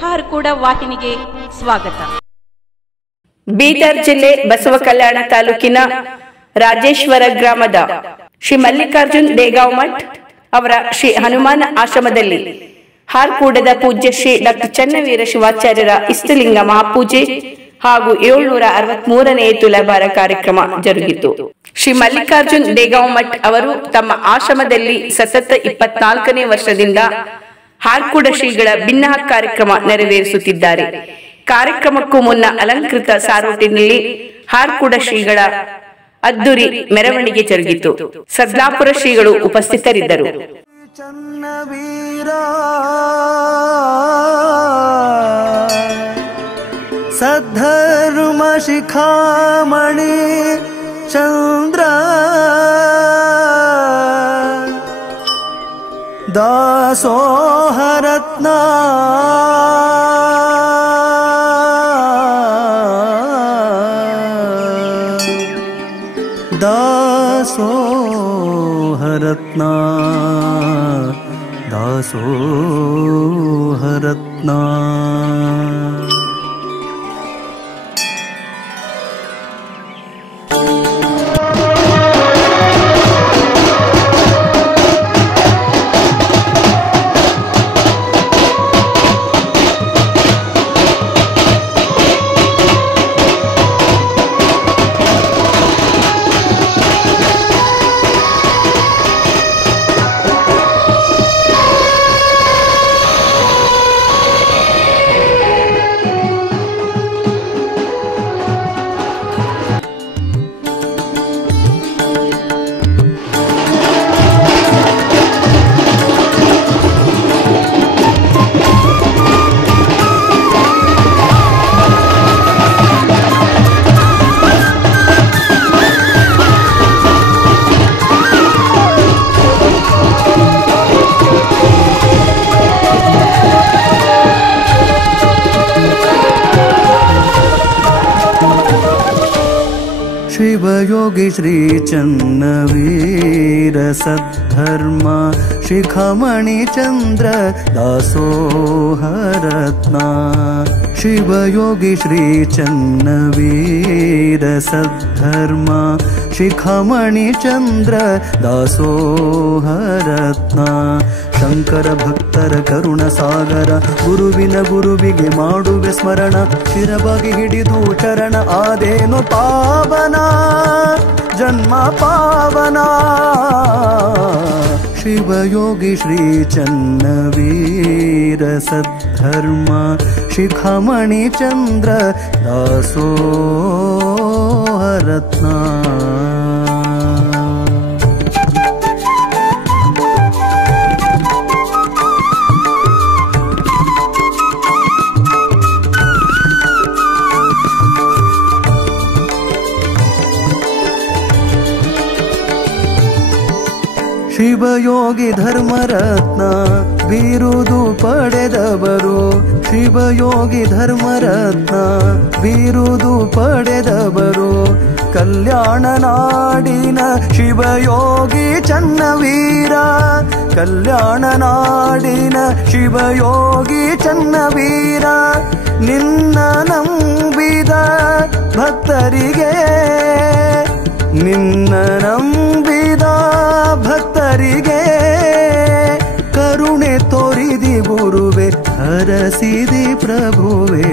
ಹಾರ್ಕೂಡ ವಾಹಿನಿಗೆ ಸ್ವಾಗತ. ಬೀದರ್ ಜಿಲ್ಲೆ ಬಸವ ಕಲ್ಯಾಣ ತಾಲೂಕಿನ ರಾಜೇಶ್ವರ ಗ್ರಾಮದ ಶ್ರೀ ಮಲ್ಲಿಕಾರ್ಜುನ್ ದೇಗಾವ್ ಮಠ್ ಅವರ ಶ್ರೀ ಹನುಮಾನ ಆಶ್ರಮದಲ್ಲಿ ಹಾರ್ಕೂಡದ ಪೂಜ್ಯ ಶ್ರೀ ಡಾಕ್ಟರ್ ಚನ್ನವೀರ ಶಿವಾಚಾರ್ಯರ ಇಷ್ಟಲಿಂಗ ಮಹಾಪೂಜೆ ಹಾಗೂ 763ನೇ ತುಲಾಭಾರ ಕಾರ್ಯಕ್ರಮ ಜರುಗಿತು. ಶ್ರೀ ಮಲ್ಲಿಕಾರ್ಜುನ್ ದೇಗಾವ್ ಮಠ್ ಅವರು ತಮ್ಮ ಆಶ್ರಮದಲ್ಲಿ ಸತತ 24ನೇ ವರ್ಷದಿಂದ ಹಾರ್ಕೂಡ ಶ್ರೀಗಳ ಭಿನ್ನಹ ಕಾರ್ಯಕ್ರಮ ನೆರವೇರಿಸುತ್ತಿದ್ದಾರೆ. ಕಾರ್ಯಕ್ರಮಕ್ಕೂ ಮುನ್ನ ಅಲಂಕೃತ ಸಾರೋಟಿನಲ್ಲಿ ಹಾರ್ಕೂಡ ಶ್ರೀಗಳ ಅದ್ದೂರಿ ಮೆರವಣಿಗೆ ಜರುಗಿತು. ಸದ್ಲಾಪುರ ಶ್ರೀಗಳು ಉಪಸ್ಥಿತರಿದ್ದರು. ಸದ್ಧರ್ಮ ಶಿಖಾಮಣಿ ಚಂದ್ರ ದಾಸೋಹರತ್ನ ದಾಸೋಹರತ್ನ ದಾಸೋಹರತ್ನ शिवयोगी श्री चन्नवीर सद्धर्म शिखमणि चंद्र दासोहरत्न शिवयोगी श्री चन्नवीर सद्धर्म शिखमणि चंद्र दासोहरत्न ಶಂಕರ ಭಕ್ತರ ಕರುಣ ಸಾಗರ ಗುರುವಿನ ಗುರುವಿಗೆ ಮಾಡುವೆ ಸ್ಮರಣ ಶಿರಬಾಗಿ ಹಿಡಿದು ಚರಣ ಆದೇನು ಪಾವನ ಜನ್ಮ ಪಾವನ ಶಿವಯೋಗಿ ಶ್ರೀ ಚನ್ನವೀರ ಸದ್ಧರ್ಮ ಶಿಖಮಣಿ ಚಂದ್ರ ದಾಸೋಹರತ್ನ ಶಿವಯೋಗಿ ಧರ್ಮರತ್ನ ಬಿರುದು ಪಡೆದವರು ಶಿವಯೋಗಿ ಧರ್ಮರತ್ನ ಬಿರುದು ಪಡೆದವರು ಕಲ್ಯಾಣ ನಾಡಿನ ಶಿವಯೋಗಿ ಚನ್ನವೀರ ಕಲ್ಯಾಣ ನಾಡಿನ ಶಿವಯೋಗಿ ಚನ್ನವೀರ ನಿನ್ನ ನಂಬಿದ ಭಕ್ತರಿಗೆ ನಿನ್ನ ನಂಬಿದ ಭಕ್ತರಿಗೆ ಕರುಣೆ ತೋರಿದಿ ಗುರುವೆ ಹರಸಿದಿ ಪ್ರಭುವೆ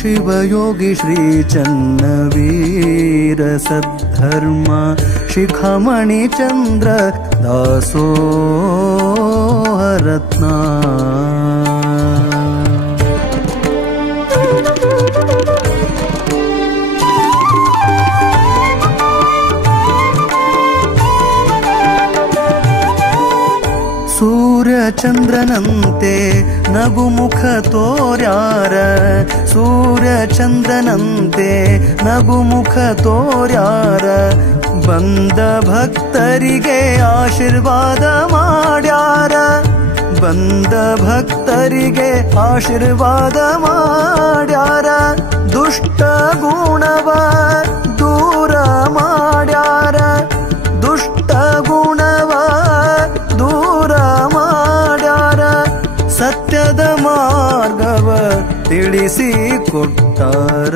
ಶಿವಯೋಗಿ ಶ್ರೀ ಚನ್ನವೀರ ಸದ್ಧರ್ಮ ಶಿಖಮಣಿ ಚಂದ್ರ ದಾಸೋಹರತ್ನ ಸೂರ್ಯ ಚಂದ್ರನಂತೆ ನಗುಮುಖ ತೋರ್ಯಾರ ಸೂರ್ಯ ಚಂದ್ರನಂತೆ ನಗುಮುಖ ತೋರ್ಯಾರ ಬಂದ ಭಕ್ತರಿಗೆ ಆಶೀರ್ವಾದ ಮಾಡ್ಯಾರ ಬಂದ ಭಕ್ತರಿಗೆ ಆಶೀರ್ವಾದ ಮಾಡ್ಯಾರ ದುಷ್ಟ ಗುಣವ ದೂರ ಮಾಡ್ಯಾರ ದುಷ್ಟ ಗುಣವ ದೂರ ಮಾಡ್ಯಾರ ಸತ್ಯದ ಮಾರ್ಗವ ತಿಳಿಸಿ ಕೊಟ್ಟಾರ.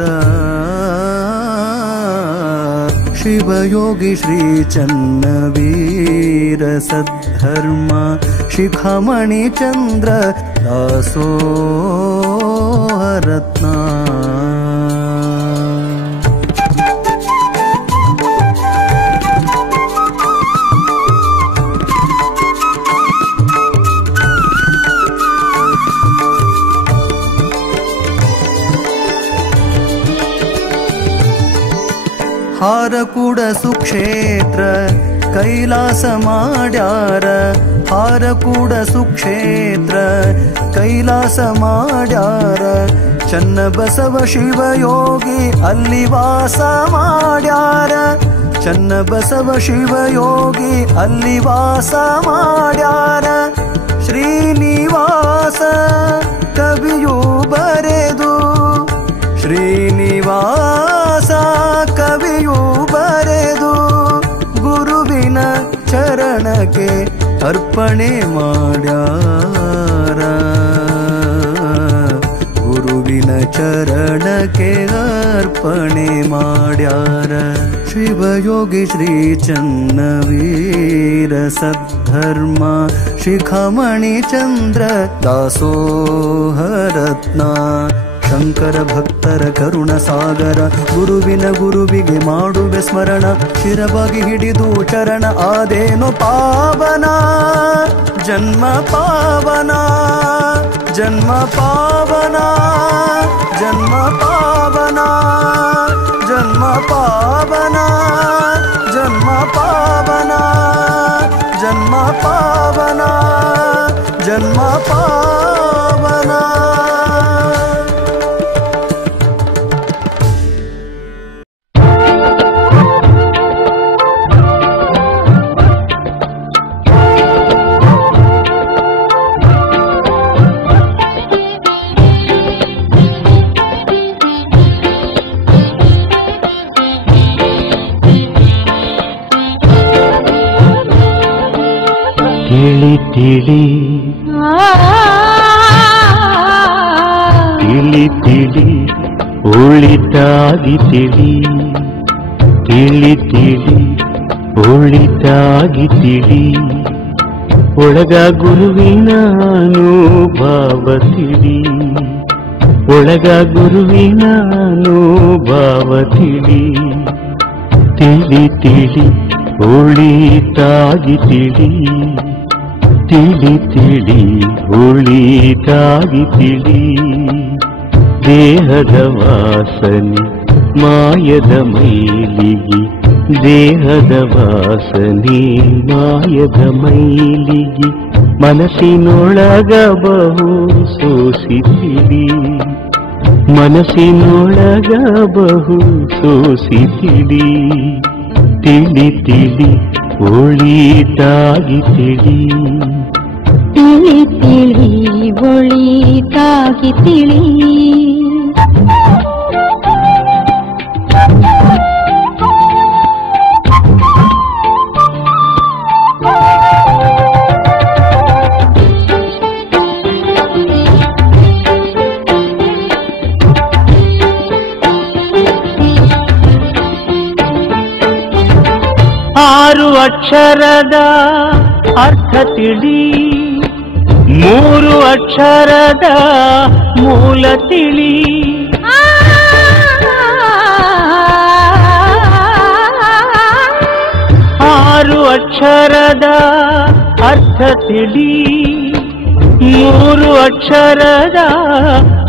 ಶಿವಯೋಗಿ ಶ್ರೀ ಚನ್ನವೀರ ಸದ್ಧರ್ಮ ಶಿಖಾಮಣಿ ಚಂದ್ರ ದಾಸೋಹರತ್ನ. ಹಾರಕೂಡ ಸುಕ್ಷೇತ್ರ ಕೈಲಾಸ ಮಾಡ್ಯಾರ. ಹಾರಕೂಡ ಸುಕ್ಷೇತ್ರ ಕೈಲಾಸ ಮಾಡ್ಯಾರ. ಚನ್ನಬಸವ ಶಿವಯೋಗಿ ಅಲ್ಲಿ ವಾಸ ಮಾಡ್ಯಾರ. ಚನ್ನಬಸವ ಶಿವಯೋಗಿ ಅಲ್ಲಿ ವಾಸ ಮಾಡ್ಯಾರ. ಶ್ರೀನಿವಾಸ ಕವಿಯು ಬರೆದು ಶ್ರೀನಿವಾಸ ಕವಿಯು ಬರೆದು ಗುರುವಿನ ಚರಣಕ್ಕೆ ಅರ್ಪಣೆ ಮಾಡ್ಯಾರ. ಗುರುವಿನ ಚರಣಕ್ಕೆ ಅರ್ಪಣೆ ಮಾಡ್ಯಾರ. ಶಿವಯೋಗಿ ಶ್ರೀ ಚನ್ನವೀರ ಸದ್ಧರ್ಮ ಶಿಖಾಮಣಿ ಚಂದ್ರ ದಾಸೋಹರತ್ನ. ಶಂಕರ ಭಕ್ತರ ಕರುಣ ಸಾಗರ ಗುರುವಿಗೆ ಮಾಡುವೆ ಸ್ಮರಣ. ಶಿರವಾಗಿ ಹಿಡಿದು ಚರಣ ಆದೇನು ಪಾವನ. ಜನ್ಮ ಪಾವನ ಜನ್ಮ ಪಾವನ ಜನ್ಮ ಪಾವನ ಜನ್ಮ ಪಾವನ ಜನ್ಮ ಪಾವನ ಜನ್ಮ ಪಾವನ ಜನ್ಮ ಪಾವನ. ತಿಳಿ ತಿಳಿ ತಿಳಿ ತಿಳಿ ಒಳಿತಾಗಿ ತಿಳಿ. ತಿಳಿ ತಿಳಿ ಒಳಿತಾಗಿ ತಿಳಿ. ಒಳಗ ಗುರುವಿನ ಅನುಭವ ತಿಳಿ. ಒಳಗ ಗುರುವಿನ ಅನುಭವ ತಿಳಿ. ತಿಳಿ ತಿಳಿ ಒಳಿತಾಗಿ ತಿಳಿ. ತಿಳಿ ತಿಳಿ ಒಳಿತಾಗಿ ತಿಳಿ. ದೇಹದ ವಾಸನೆ ಮಾಯದ ಮೈಲಿಗೆ. ದೇಹದ ವಾಸನೆ ಮಾಯದ ಮೈಲಿಗೆ. ಮನಸ್ಸಿನೊಳಗ ಬಹು ಸೋಸಿತಿಳಿ. ಮನಸ್ಸಿನೊಳಗ ಬಹು ಸೋಸಿತಿಳಿ. ತಿಳಿ ತಿಳಿ ಒಳಿತಾಗಿ ತಿಳಿ. ತಿಳಿ ತಿಳಿ ಒಳಿತಾಗಿ ತಿಳಿ. ಆರು ಅಕ್ಷರದ ಅರ್ಥ ತಿಳಿ. ಮೂರು ಅಕ್ಷರದ ಮೂಲ ತಿಳಿ. ಆರು ಅಕ್ಷರದ ಅರ್ಥ ತಿಳಿ. ಮೂರು ಅಕ್ಷರದ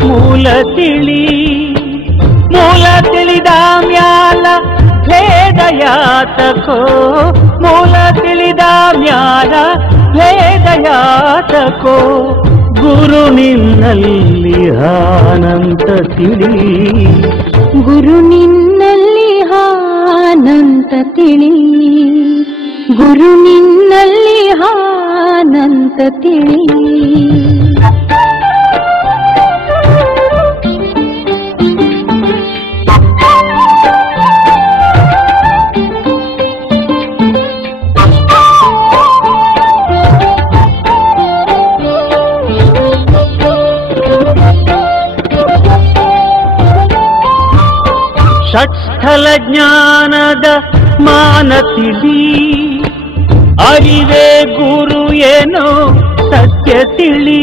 ಮೂಲ ತಿಳಿ. ಮೂಲ ತಿಳಿದ ಮ್ಯಾಲ ಭೇದ ಯಾತಕೋ. ಮೂಲ ತಿಳಿದ ಮ್ಯಾಲ ಭೇದ ಯಾತಕೋ. ಗುರು ನಿನ್ನಲ್ಲಿ ಆನಂದ ತಿಳಿ. ಗುರು ನಿನ್ನಲ್ಲಿ ಆನಂದ ತಿಳಿ. ಗುರು ನಿನ್ನಲ್ಲಿ ಆನಂದ ತಿಳಿ. ಷಟ್ಸ್ಥಲ ಜ್ಞಾನದ ಮಾನ ತಿಳಿ, ಅರಿವೇ ಗುರು ಏನೋ ಸತ್ಯ ತಿಳಿ.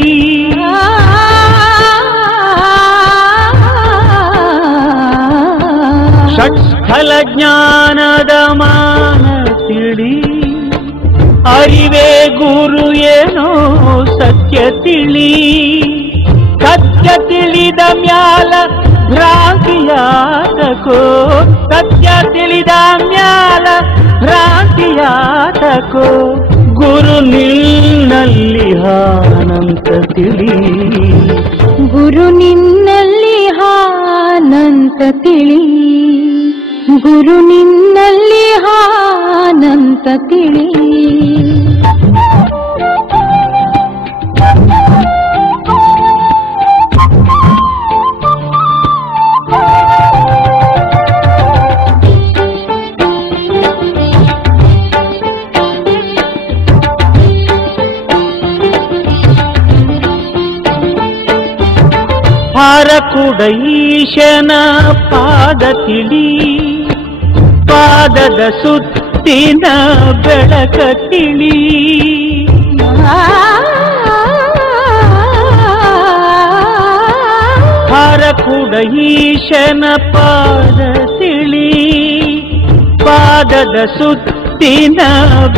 ಷಟ್ಸ್ಥಲ ಜ್ಞಾನದ ಮಾನ ತಿಳಿ, ಅರಿವೇ ಗುರು ಏನೋ ಸತ್ಯ ತಿಳಿ. ಸತ್ಯ ತಿಳಿದ ಮ್ಯಾಲ ಭ್ರಾಂತಿಯಾತಕೋ, ಸತ್ಯ ತಿಳಿದ ಮ್ಯಾಲ ಭ್ರಾಂತಿಯಾತಕೋ. ಗುರು ನಿನ್ನಲ್ಲಿ ಹಾನಂತ ತಿಳಿ, ಗುರು ನಿನ್ನಲ್ಲಿ ಹಾನಂತ ತಿಳಿ, ಗುರು ನಿನ್ನಲ್ಲಿ ಹಾನಂತ ತಿಳಿ. ಹಾರಕೂಡ ಈಶನ ಪಾದ ತಿಳಿ, ಪಾದದ ಸುತ್ತಿನ ಬೆಳಕ ತಿಳಿ. ಹಾರಕೂಡ ಈಶನ ಪಾದ ತಿಳಿ, ಪಾದದ ಸುತ್ತಿನ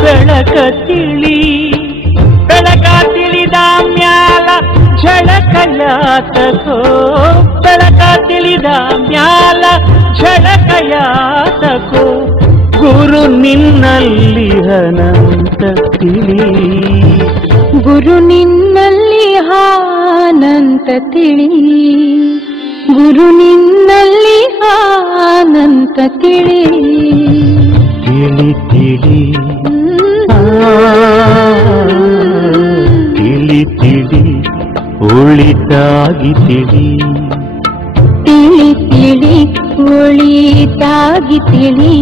ಬೆಳಕ ತಿಳಿ. ಬೆಳಕ ತಿಳಿದ ಮ್ಯಾಲ ಝಳಕಯಾತಕೋ, ಬೆಳಕ ತಿಳಿದ ಮ್ಯಾಲ ಝಳಕಯಾತಕೋ. ಗುರು ನಿನ್ನಲ್ಲಿ ಅನಂತ ತಿಳಿ, ಗುರು ನಿನ್ನಲ್ಲಿ ಹಾನಂತ ತಿಳಿ, ಗುರು ನಿನ್ನಲ್ಲಿ ಹಾನಂತ ತಿಳಿ. ತಿಳಿ ತಿಳಿ ತಿಳಿ ತಿಳಿ ಒಳಿತಾಗಿ ತಿಳಿ, ತಿಳಿ ತಿಳಿ ಒಳಿತಾಗಿ ತಿಳಿ.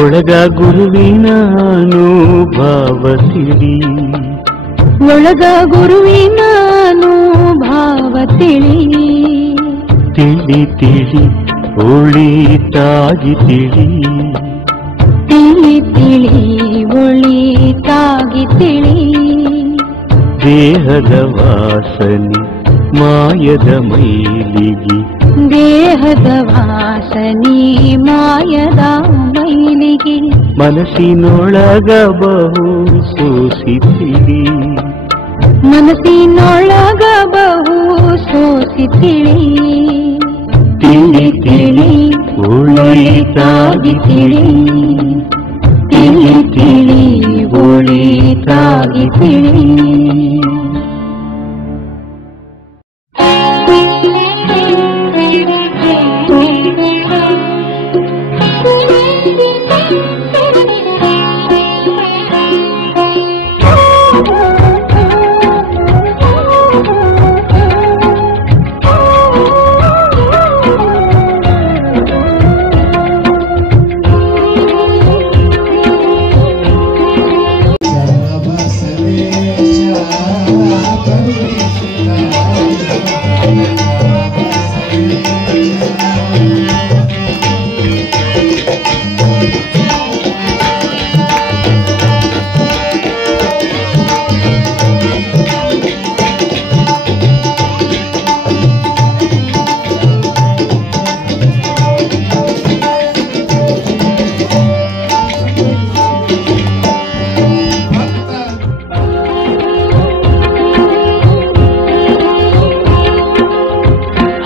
ಒಳಗ ಗುರುವಿನ ಅನುಭವ ತಿಳಿ, ಒಳಗ ಗುರುವಿನ ಅನುಭವ ತಿಳಿ. ತಿಳಿ ತಿಳಿ ಒಳಿತಾಗಿ ತಿಳಿ, ತಿಳಿ ತಿಳಿ ಒಳಿತಾಗಿ ತಿಳಿ. ದೇಹದ ವಾಸನೆ ಮಾಯದ ಮೈಲಿಗೆ, ದೇಹದ ವಾಸನೆ ಮಾಯದ ಮೈಲಿಗೆ. ಮನಸ್ಸಿನೊಳಗ ಬಹು ಸೋಸಿತಿಳಿ, ಮನಸ್ಸಿನೊಳಗ ಬಹು ಸೋಸಿತಿಳಿ. ತಿಳಿ ತಿಳಿ ಒಳಿತಾಗಿ ತಿಳಿ, ತಿಳಿ ತಿಳಿ ಒಳಿತಾಗಿ ತಿಳಿ.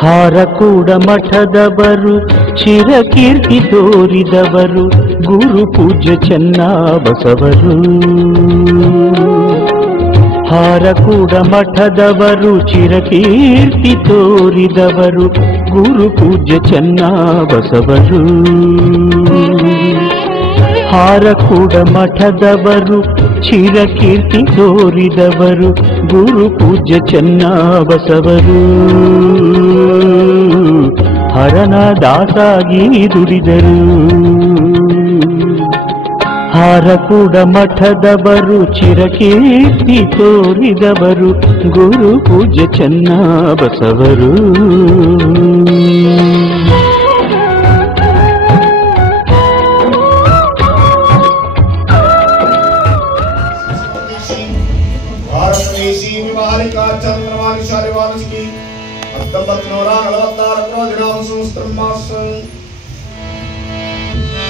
ಹಾರಕೂಡ ಮಠದವರು ಚಿರಕೀರ್ತಿ ತೋರಿದವರು ಗುರು ಪೂಜ್ಯ ಚೆನ್ನಬಸವರು. ಹಾರಕೂಡ ಮಠದವರು ಚಿರಕೀರ್ತಿ ತೋರಿದವರು ಗುರು ಪೂಜ್ಯ ಚೆನ್ನಬಸವರು. ಹಾರಕೂಡ ಮಠದವರು ಚಿರಕೀರ್ತಿ ತೋರಿದವರು ಗುರು ಪೂಜ್ಯ ಚೆನ್ನಬಸವರು. ಹರನ ದಾಸಾಗಿ ದುಡಿದರು. ಹಾರಕೂಡ ಮಠದವರು ಚಿರಕೀರ್ತಿ ತೋರಿದವರು ಗುರು ಪೂಜ್ಯ ಚೆನ್ನಬಸವರು. ಚಂದ್ರಮಾನಿ ಶಾಲಿವಾನಸ್ಕಿ 1946 ದಿನಾಂಕ ಸಂವತ್ಸರ ಮಾಸ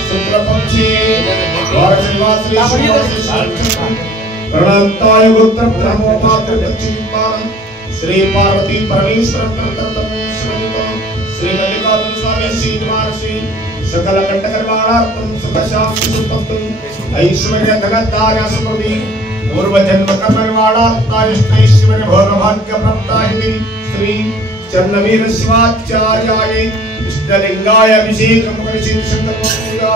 ಶುಕ್ಲ ಪಕ್ಷಿ प्रणताय गोत्र ब्रह्मपात्र दक्षिणपाल श्री पार्वती परमेश्वर श्री मल्लिकार्जुन स्वामी श्री सकल कंटकर्माणार्थम सुख शांति सुपत्तु ऐश्वर्य धनधान्य समृद्धि पूर्व जन्म कर्म निवारणार्थाय ऐश्वर्य भोग भाग्य प्राप्ताय श्री चन्नवीर शिवाचार्याय इष्टलिंगाय अभिषेकं करिष्ये संकल्पपूजा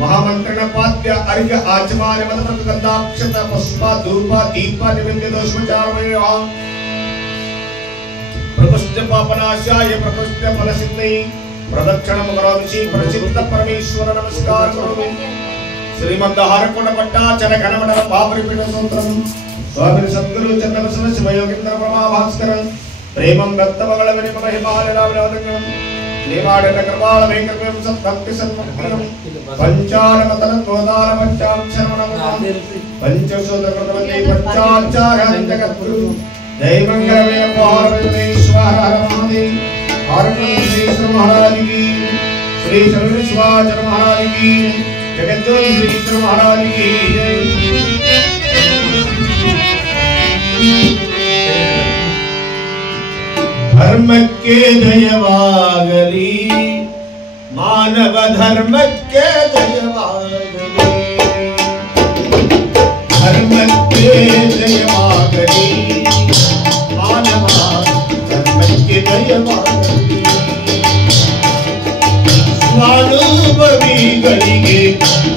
महामंत्रण पाद्य अर्घ्य आचमन मदन गंधाक्षत पुष्प धूप दीप निवेद्य दोषोपचारमेव प्रकृष्ट पापनाशाय प्रकृष्ट फलसिद्धि प्रदक्षिणं करोमि प्रसिद्ध परमेश्वर नमस्कार करोमि श्रीमद्धारकोट पट्टाचार्य घनमंडल महापरिपीठ सूत्रम स्वामी सद्गुरु चंद्रवसन शिवयोगेंद्र ब्रह्मा भास्कर प्रेमं भक्तमंगल विनिमय महिमालय लाभनवदनं निवाडन कृपाल वेंकटमेव सद्भक्ति सन्मुक्तिं पंचानमतन गोदान पंचाम शरणं पंचसूत्र कृतवते पंचाचार्य जगद्गुरु जय मंगलमय पार्वतीश्वर हर महादेव हरकेश्वर महाराज की श्री चंद्रेश्वर महाराज की जगज्योतिश्वर महाराज की धर्म के जयवागली मानव धर्म के जयवागली धर्म के जयवागली मानव धर्म के जयवागली स्वानुभविಗಳಿಗೆ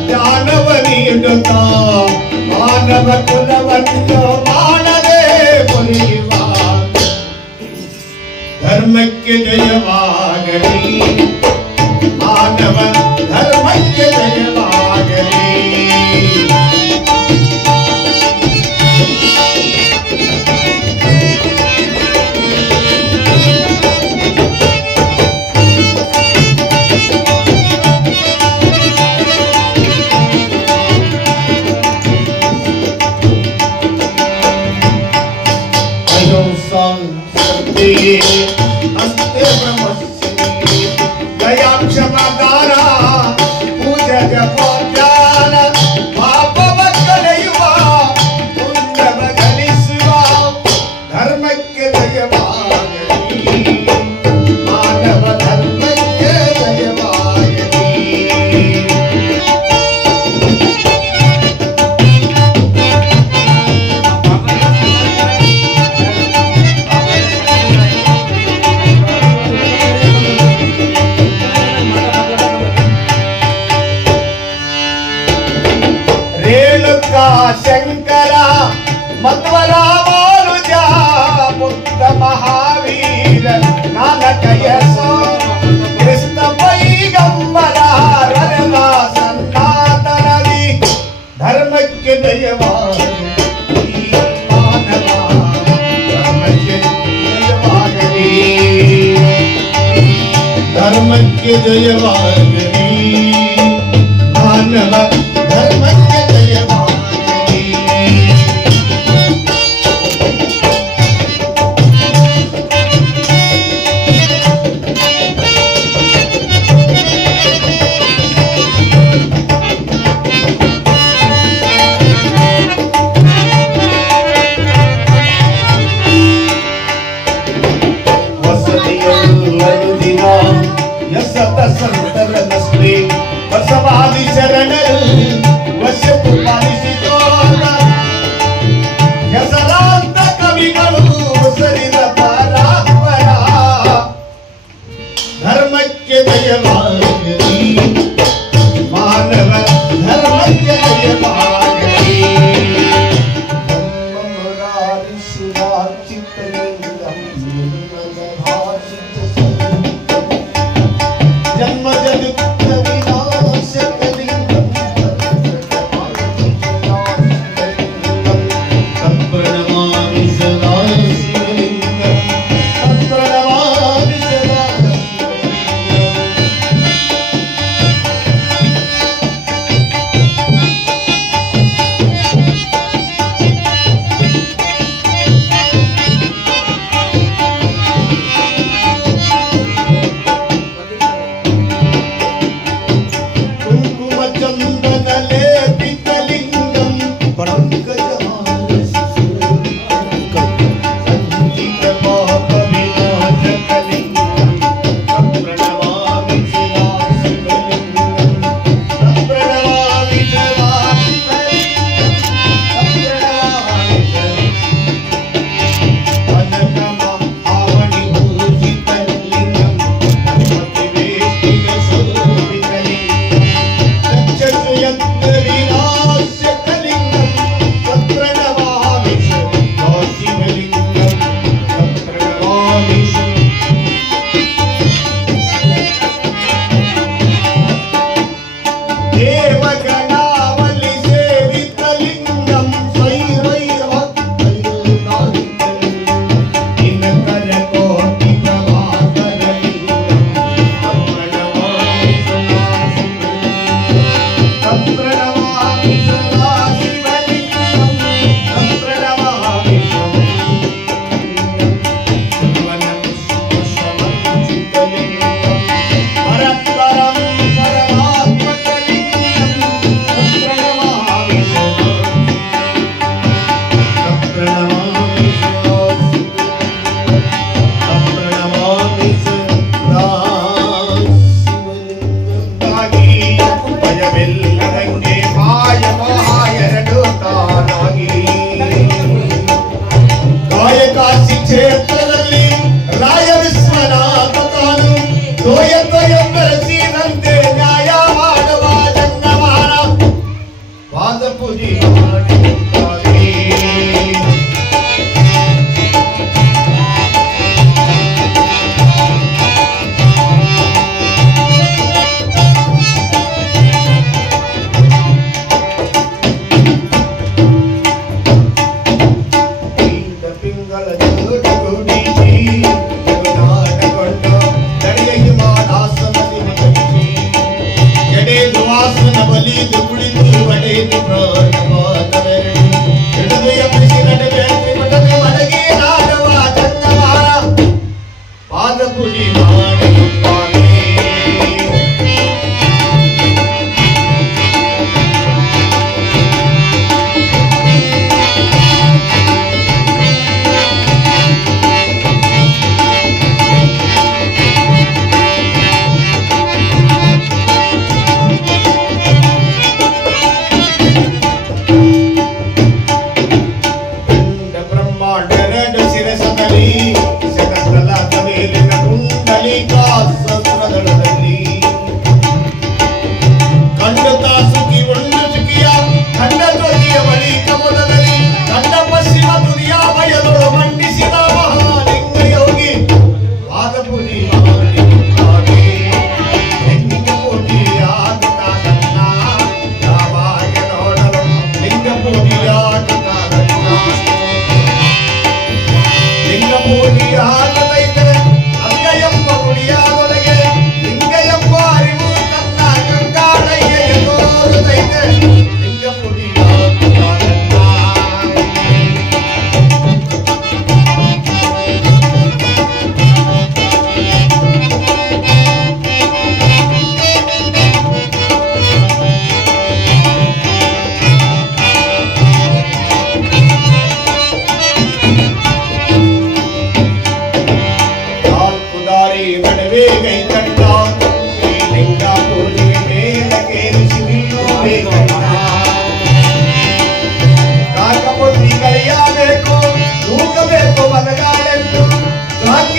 ಜ್ಞಾನವ ನೀಡುತ್ತಾ ಮಾನವ ಕುಲವನ್ನು ಮಾಡದೆ ಕೊನೆಯುವ धर्मಕ್ಕೆ ಜಯವಾಗಲಿ ಮಾನವ ಧರ್ಮಕ್ಕೆ ಜಯವಾಗಲಿ शंकर मध्वरामानुज बुद्ध महावीर नानक यसो कृष्ण पैगंबर रघुना सनातनदी धर्म के जयवागली मानव धर्म के जयवागली धर्म के जयवागली मानव धर्म के बसवादी शरण वशपु पालिसितोನ ಹೆಸರಾಂತ ಕವಿಗಳು ಸರಿದ ಪರಾತ್ಪರ ಧರ್ಮಕ್ಕೆ ಜಯವಾಗಲಿ ಮಾನವ ಧರ್ಮಕ್ಕೆ ಜಯವಾಗಲಿ ಧರ್ಮಮುರಾರಿ ಸುರಾಚಿತಲಿಂಗಂ ಭಾಷಿತ ಜನ್ಮ ಜಗತ್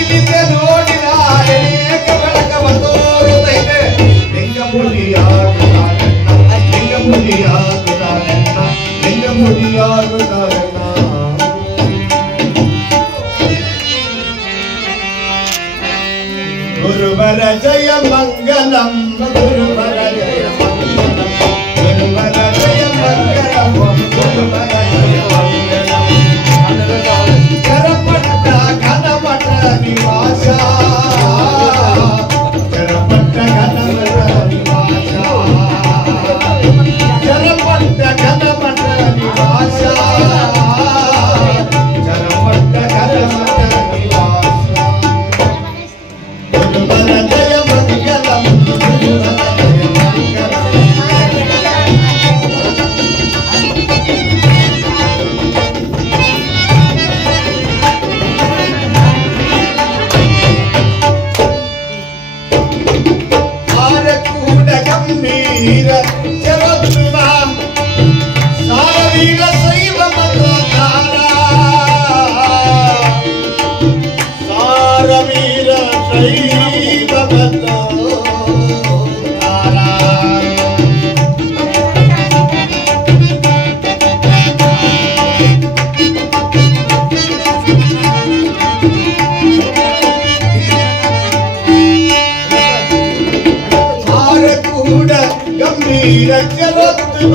ಬಾಗಿಲಿಂದ ನೋಡಿದ ಅನೇಕ ಬೆಳಕವ ತೋರುತ್ತೈತೆ ಲಿಂಗಮುಡಿಯಾಗುತ್ತಾರಣ್ಣ ಲಿಂಗಮುಡಿಯಾಗುತ್ತಾರಣ್ಣ ಲಿಂಗಮುಡಿಯಾಗುತ್ತಾರಣ್ಣ ಗುರುವರ ಜಯ ಮಂಗಲಂ ಗುರುವರ ಜಯ ಮಂಗಲಂ ಗುರುವರ ಜಯ ಮಂಗಲಂ ಗುರುವರ ಜಯ ಮಂಗಲಂ ಕರಪಟ್ಟ ಘನಮಠ ನಿವಾಸ ಕರಪಟ್ಟ ಘನಮಠ ನಿವಾಸ ಕರಪಟ್ಟ ಘನಮಠ ನಿವಾಸ ಕರಪಟ್ಟ ಘನಮಠ ನಿವಾಸ ಗುರುವರ ಜಯ ಮಂಗಲಂ ಗುರುವರ ಜಯ ಮಂಗಲಂ ಗಂಭೀರ ಜಗದ್ಗುಣ ಸಾರವೀರ ಶೈವ ಮತೋದ್ಧಾರ ಸಾರವೀರ ಶೈವ ಮತೋದ್ಧಾರ ಗಂಭೀರ ಜಲೋತ್ತಮ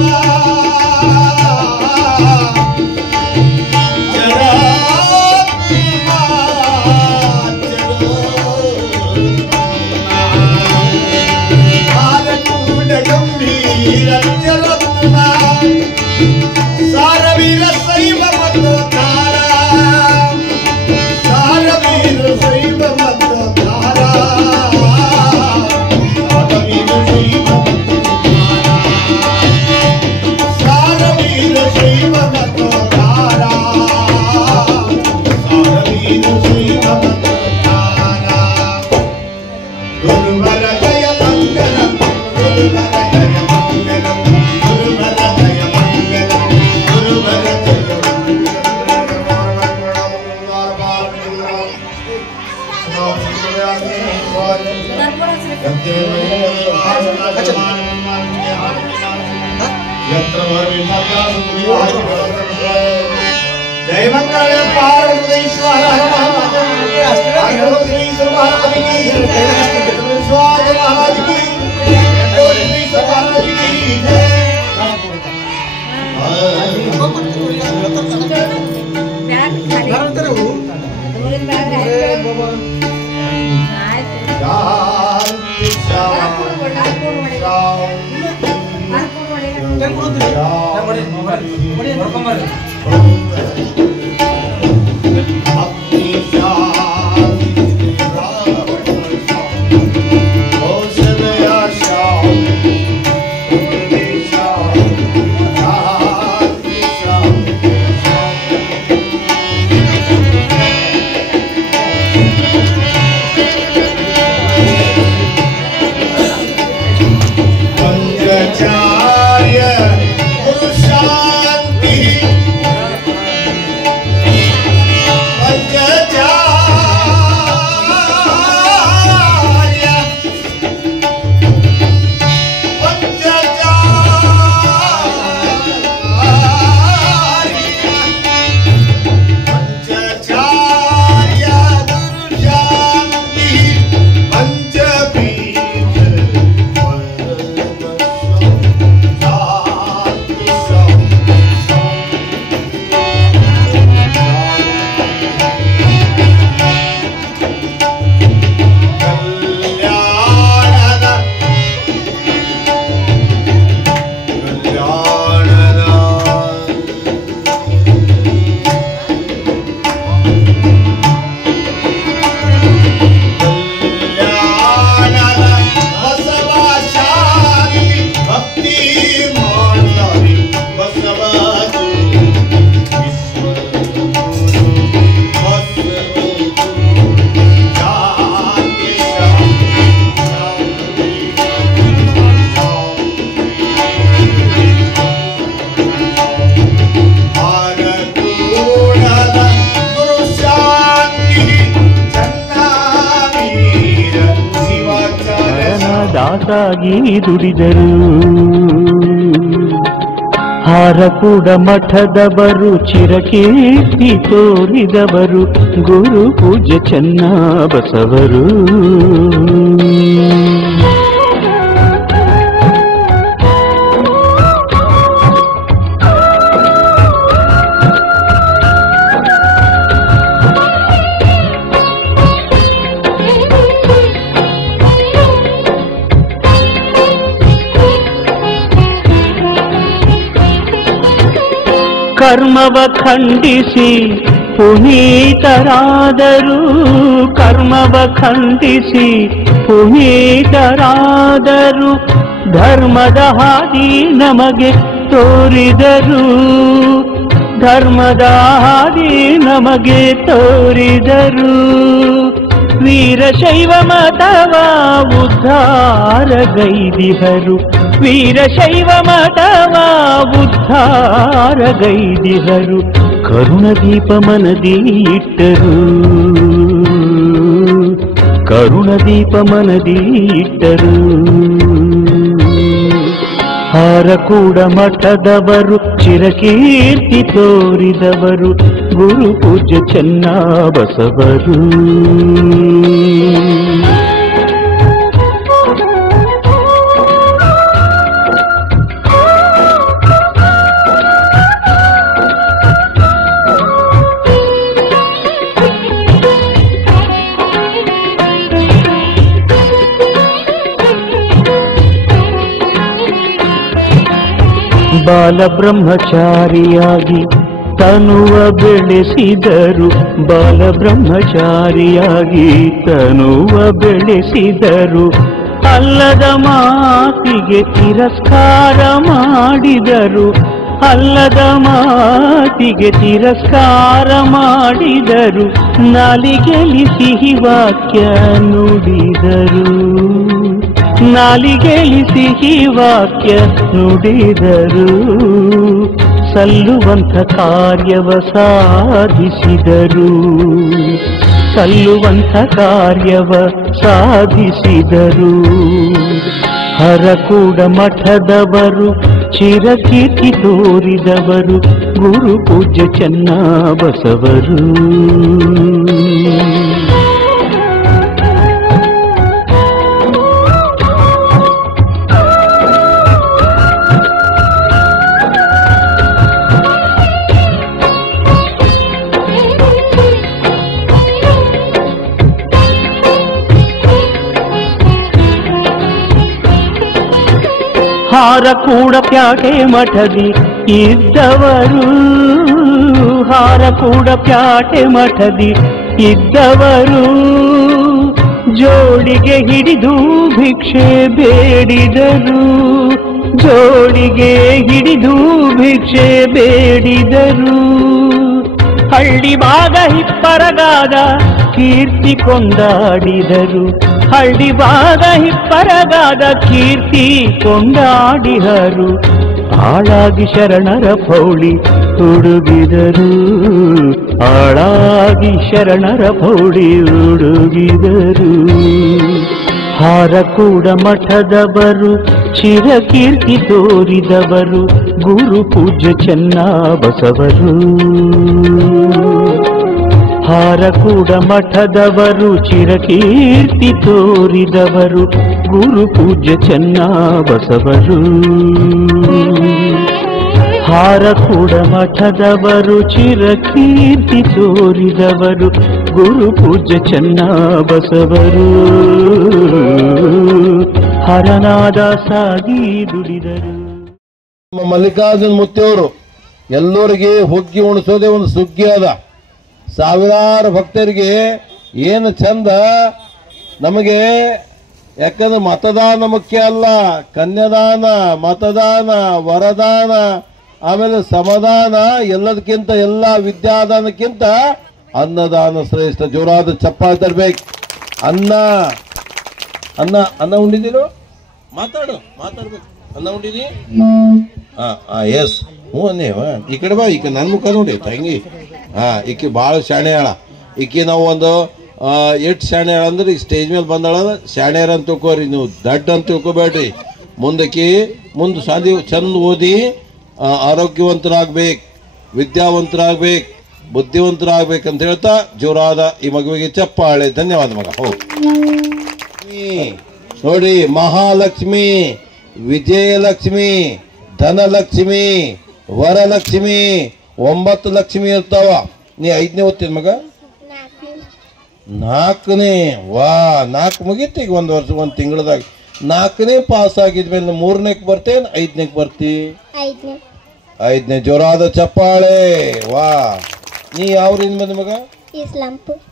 ಹಾರಕೂಡ ಗಂಭೀರ ಜಲೋತ್ತಮ ಸಾರವೀರ ಶೈವ ಮತೋದ್ಧಾರ ಸಾರವೀರ ಶೈವ ಮತೋದ್ಧಾರ ಸಾರವೀರ ಶೈವ ಸಾರವೀರ ಶೈವ ಮತೋದ್ಧಾರ ಸಾರವೀರ ಶೈವ ಮತೋದ್ಧಾರ ಗುರುವರ ಜಯ ಮಂಗಲಂ ಗುರುವರ ಜಯ ಮಂಗಲಂ ಗುರುವರ ಜಯ ಮಂಗಲಂ ಗುರುವರ ಜಯ जय मंगल पार्वतीश्वर महाराज की स्वाद महाराज की महाराज की पंचाचार्य गुरु शांति ದಾಸಾಗಿ ದುಡಿದರು. ಹಾರಕೂಡ ಮಠದವರು ಚಿರಕೀರ್ತಿ ತೋರಿದವರು ಗುರು ಪೂಜ್ಯ ಚನ್ನಬಸವರು. ಕರ್ಮವ ಖಂಡಿಸಿ ಪುನೀತರಾದರು, ಕರ್ಮವ ಖಂಡಿಸಿ ಪುನೀತರಾದರು, ಧರ್ಮದ ಹಾದಿ ನಮಗೆ ತೋರಿದರು, ಧರ್ಮದ ಹಾದಿ ನಮಗೆ ತೋರಿದರು. ವೀರಶೈವ ಮತವ ಉದ್ಧಾರಗೈದಿಹರು, ವೀರಶೈವ ಮತವ ಉದ್ಧಾರಗೈದಿಹರು, ಕರುಣದೀಪ ಮನದಿ ಇಟ್ಟರು, ಕರುಣದೀಪ ಮನದಿ ಇಟ್ಟರು. ಹಾರಕೂಡ ಮಠದವರು ಚಿರಕೀರ್ತಿ ತೋರಿದವರು ಗುರು ಪೂಜ್ಯ ಚನ್ನಬಸವರು. ಬಾಲಬ್ರಹ್ಮಚಾರಿಯಾಗಿ ತನುವ ಬೆಳೆಸಿದರು, ಬಾಲಬ್ರಹ್ಮಚಾರಿಯಾಗಿ ತನುವ ಬೆಳೆಸಿದರು, ಅಲ್ಲದ ಮಾತಿಗೆ ತಿರಸ್ಕಾರ ಮಾಡಿದರು, ಅಲ್ಲದ ಮಾತಿಗೆ ತಿರಸ್ಕಾರ ಮಾಡಿದರು, ನಾಲಿಗೆಯಲ್ಲಿ ಸಿಹಿ ವಾಕ್ಯ ನುಡಿದರು, ನಾಲಿಗೆಯಲ್ಲಿ ಸಿಹಿ ವಾಕ್ಯ ನುಡಿದರು, ಸಲ್ಲುವಂಥ ಕಾರ್ಯವ ಸಾಧಿಸಿದರು, ಸಲ್ಲುವಂಥ ಕಾರ್ಯವ ಸಾಧಿಸಿದರು. ಹರಕೂಡ ಮಠದವರು ಚಿರಕೀರ್ತಿ ತೋರಿದವರು ಗುರು ಪೂಜ್ಯ ಚನ್ನಬಸವರು. ಹಾರಕೂಡ ಪ್ಯಾಟೆ ಮಠದಿ ಇದ್ದವರು, ಹಾರಕೂಡ ಪ್ಯಾಟೆ ಮಠದಿ ಇದ್ದವರು, ಜೋಡಿಗೆ ಹಿಡಿದು ಭಿಕ್ಷೆ ಬೇಡಿದರು, ಜೋಡಿಗೆ ಹಿಡಿದು ಭಿಕ್ಷೆ ಬೇಡಿದರು, ಹಳ್ಳಿ ಭಾಗ ಹಿಪ್ಪರಗಾದ ಕೀರ್ತಿ ಕೊಂಡಾಡಿದರು, ಹಳ್ಳಿ ಭಾಗ ಹಿಪ್ಪರಗಾದ ಕೀರ್ತಿ ಕೊಂಡಾಡಿದರು, ಆಳಾಗಿ ಶರಣರ ಪೌಳಿ ಹುಡುಗಿದರು, ಆಳಾಗಿ ಶರಣರ ಪೌಳಿ ಹುಡುಗಿದರು. ಹಾರಕೂಡ ಮಠದವರು ಚಿರಕೀರ್ತಿ ತೋರಿದವರು ಗುರು ಪೂಜ್ಯ ಚನ್ನಬಸವರು. ಹಾರಕೂಡ ಮಠದವರು ಚಿರಕೀರ್ತಿ ತೋರಿದವರು ಗುರು ಪೂಜ್ಯ ಚನ್ನಬಸವರು. ಹಾರಕೂಡ ಮಠದವರು ಚಿರಕೀರ್ತಿ ತೋರಿದವರು ಗುರು ಪೂಜ್ಯ ಚನ್ನಬಸವರು. ಹರನಾದ ಸಾಗಿ ದುಡಿದರು. ಮಲ್ಲಿಕಾರ್ಜುನ ಮುತ್ತಿಯವರು ಎಲ್ಲರಿಗೆ ಹುಗ್ಗಿ ಉಣಿಸೋದೇ ಒಂದು ಸುಗ್ಗಿ ಅದ. ಸಾವಿರಾರು ಭಕ್ತರಿಗೆ ಏನು ಚಂದ. ನಮಗೆ ಯಾಕಂದ್ರೆ ಮತದಾನ ಮುಖ್ಯ ಅಲ್ಲ, ಕನ್ಯಾದಾನ, ಮತದಾನ, ವರದಾನ, ಆಮೇಲೆ ಸಮದಾನ, ಎಲ್ಲದಕ್ಕಿಂತ ಎಲ್ಲ ವಿದ್ಯಾದಾನಕ್ಕಿಂತ ಅನ್ನದಾನ ಶ್ರೇಷ್ಠ. ಜೋರಾದ ಚಪ್ಪಾಳೆ ತರಬೇಕು. ಅನ್ನ ಅನ್ನ ಅನ್ನ ಉಂಡಿದ್ದೀರೋ? ಮಾತಾಡ್ಬೇಕು. ಅನ್ನ ಉಂಡಿದಿ? ಎಸ್. ಹ್ಞೂ ಅನ್ನೇವ. ಈ ಕಡೆ ಬಾ, ಈಗ ನನ್ನ ಮುಖ ನೋಡಿ ತಂಗಿ. ಈಕಿ ಭಾಳ ಶಾಣೆ ಆಳ. ಈಕಿ ನಾವು ಒಂದು ಎಷ್ಟು ಶಾಣೆ ಅಂದ್ರೆ ಈಗ ಸ್ಟೇಜ್ ಮೇಲೆ ಬಂದಾಳ ಶಾಣ್ಯಾರ ಅಂತ ತಿಳ್ಕೋರಿ, ನೀವು ದಡ್ಡ ಅಂತ ತಿಳ್ಕೊಬೇಡ್ರಿ. ಮುಂದೆ ಸಾಧಿ ಚಂದ ಓದಿ ಆರೋಗ್ಯವಂತರಾಗ್ಬೇಕು, ವಿದ್ಯಾವಂತರಾಗ್ಬೇಕು, ಬುದ್ಧಿವಂತರಾಗ್ಬೇಕಂತ ಹೇಳ್ತಾ ಜೋರಾದ ಈ ಮಗುವಿಗೆ ಚಪ್ಪಾಳೆ. ಧನ್ಯವಾದ ಮಗ. ನೋಡಿ, ಮಹಾಲಕ್ಷ್ಮಿ, ವಿಜಯಲಕ್ಷ್ಮಿ, ಧನಲಕ್ಷ್ಮಿ, ವರಲಕ್ಷ್ಮಿ, 9 ಲಕ್ಷ್ಮಿ ಇರ್ತಾವ. ನೀ 5ನೇ ಓದ್ತೀನಿ ಮಗ? 4ನೇ. ವಾ, 4 ಮುಗೀತಿ ಈಗ ಒಂದು ವರ್ಷ, ಒಂದು ತಿಂಗಳದಾಗ. 4ನೇ ಪಾಸ್ ಆಗಿದ್ಮೇಲೆ 3ನೇಕ್ ಬರ್ತೇನೆ, 5ನೇಕ್ ಬರ್ತಿ? 5ನೇ. ಜೋರಾದ ಚಪ್ಪಾಳೆ. ವಾ, ನೀ ಯಾವ್ರಿಂದ ಬಂದ ಮಗ? ಇಸ್ಲಾಂಪುರ್.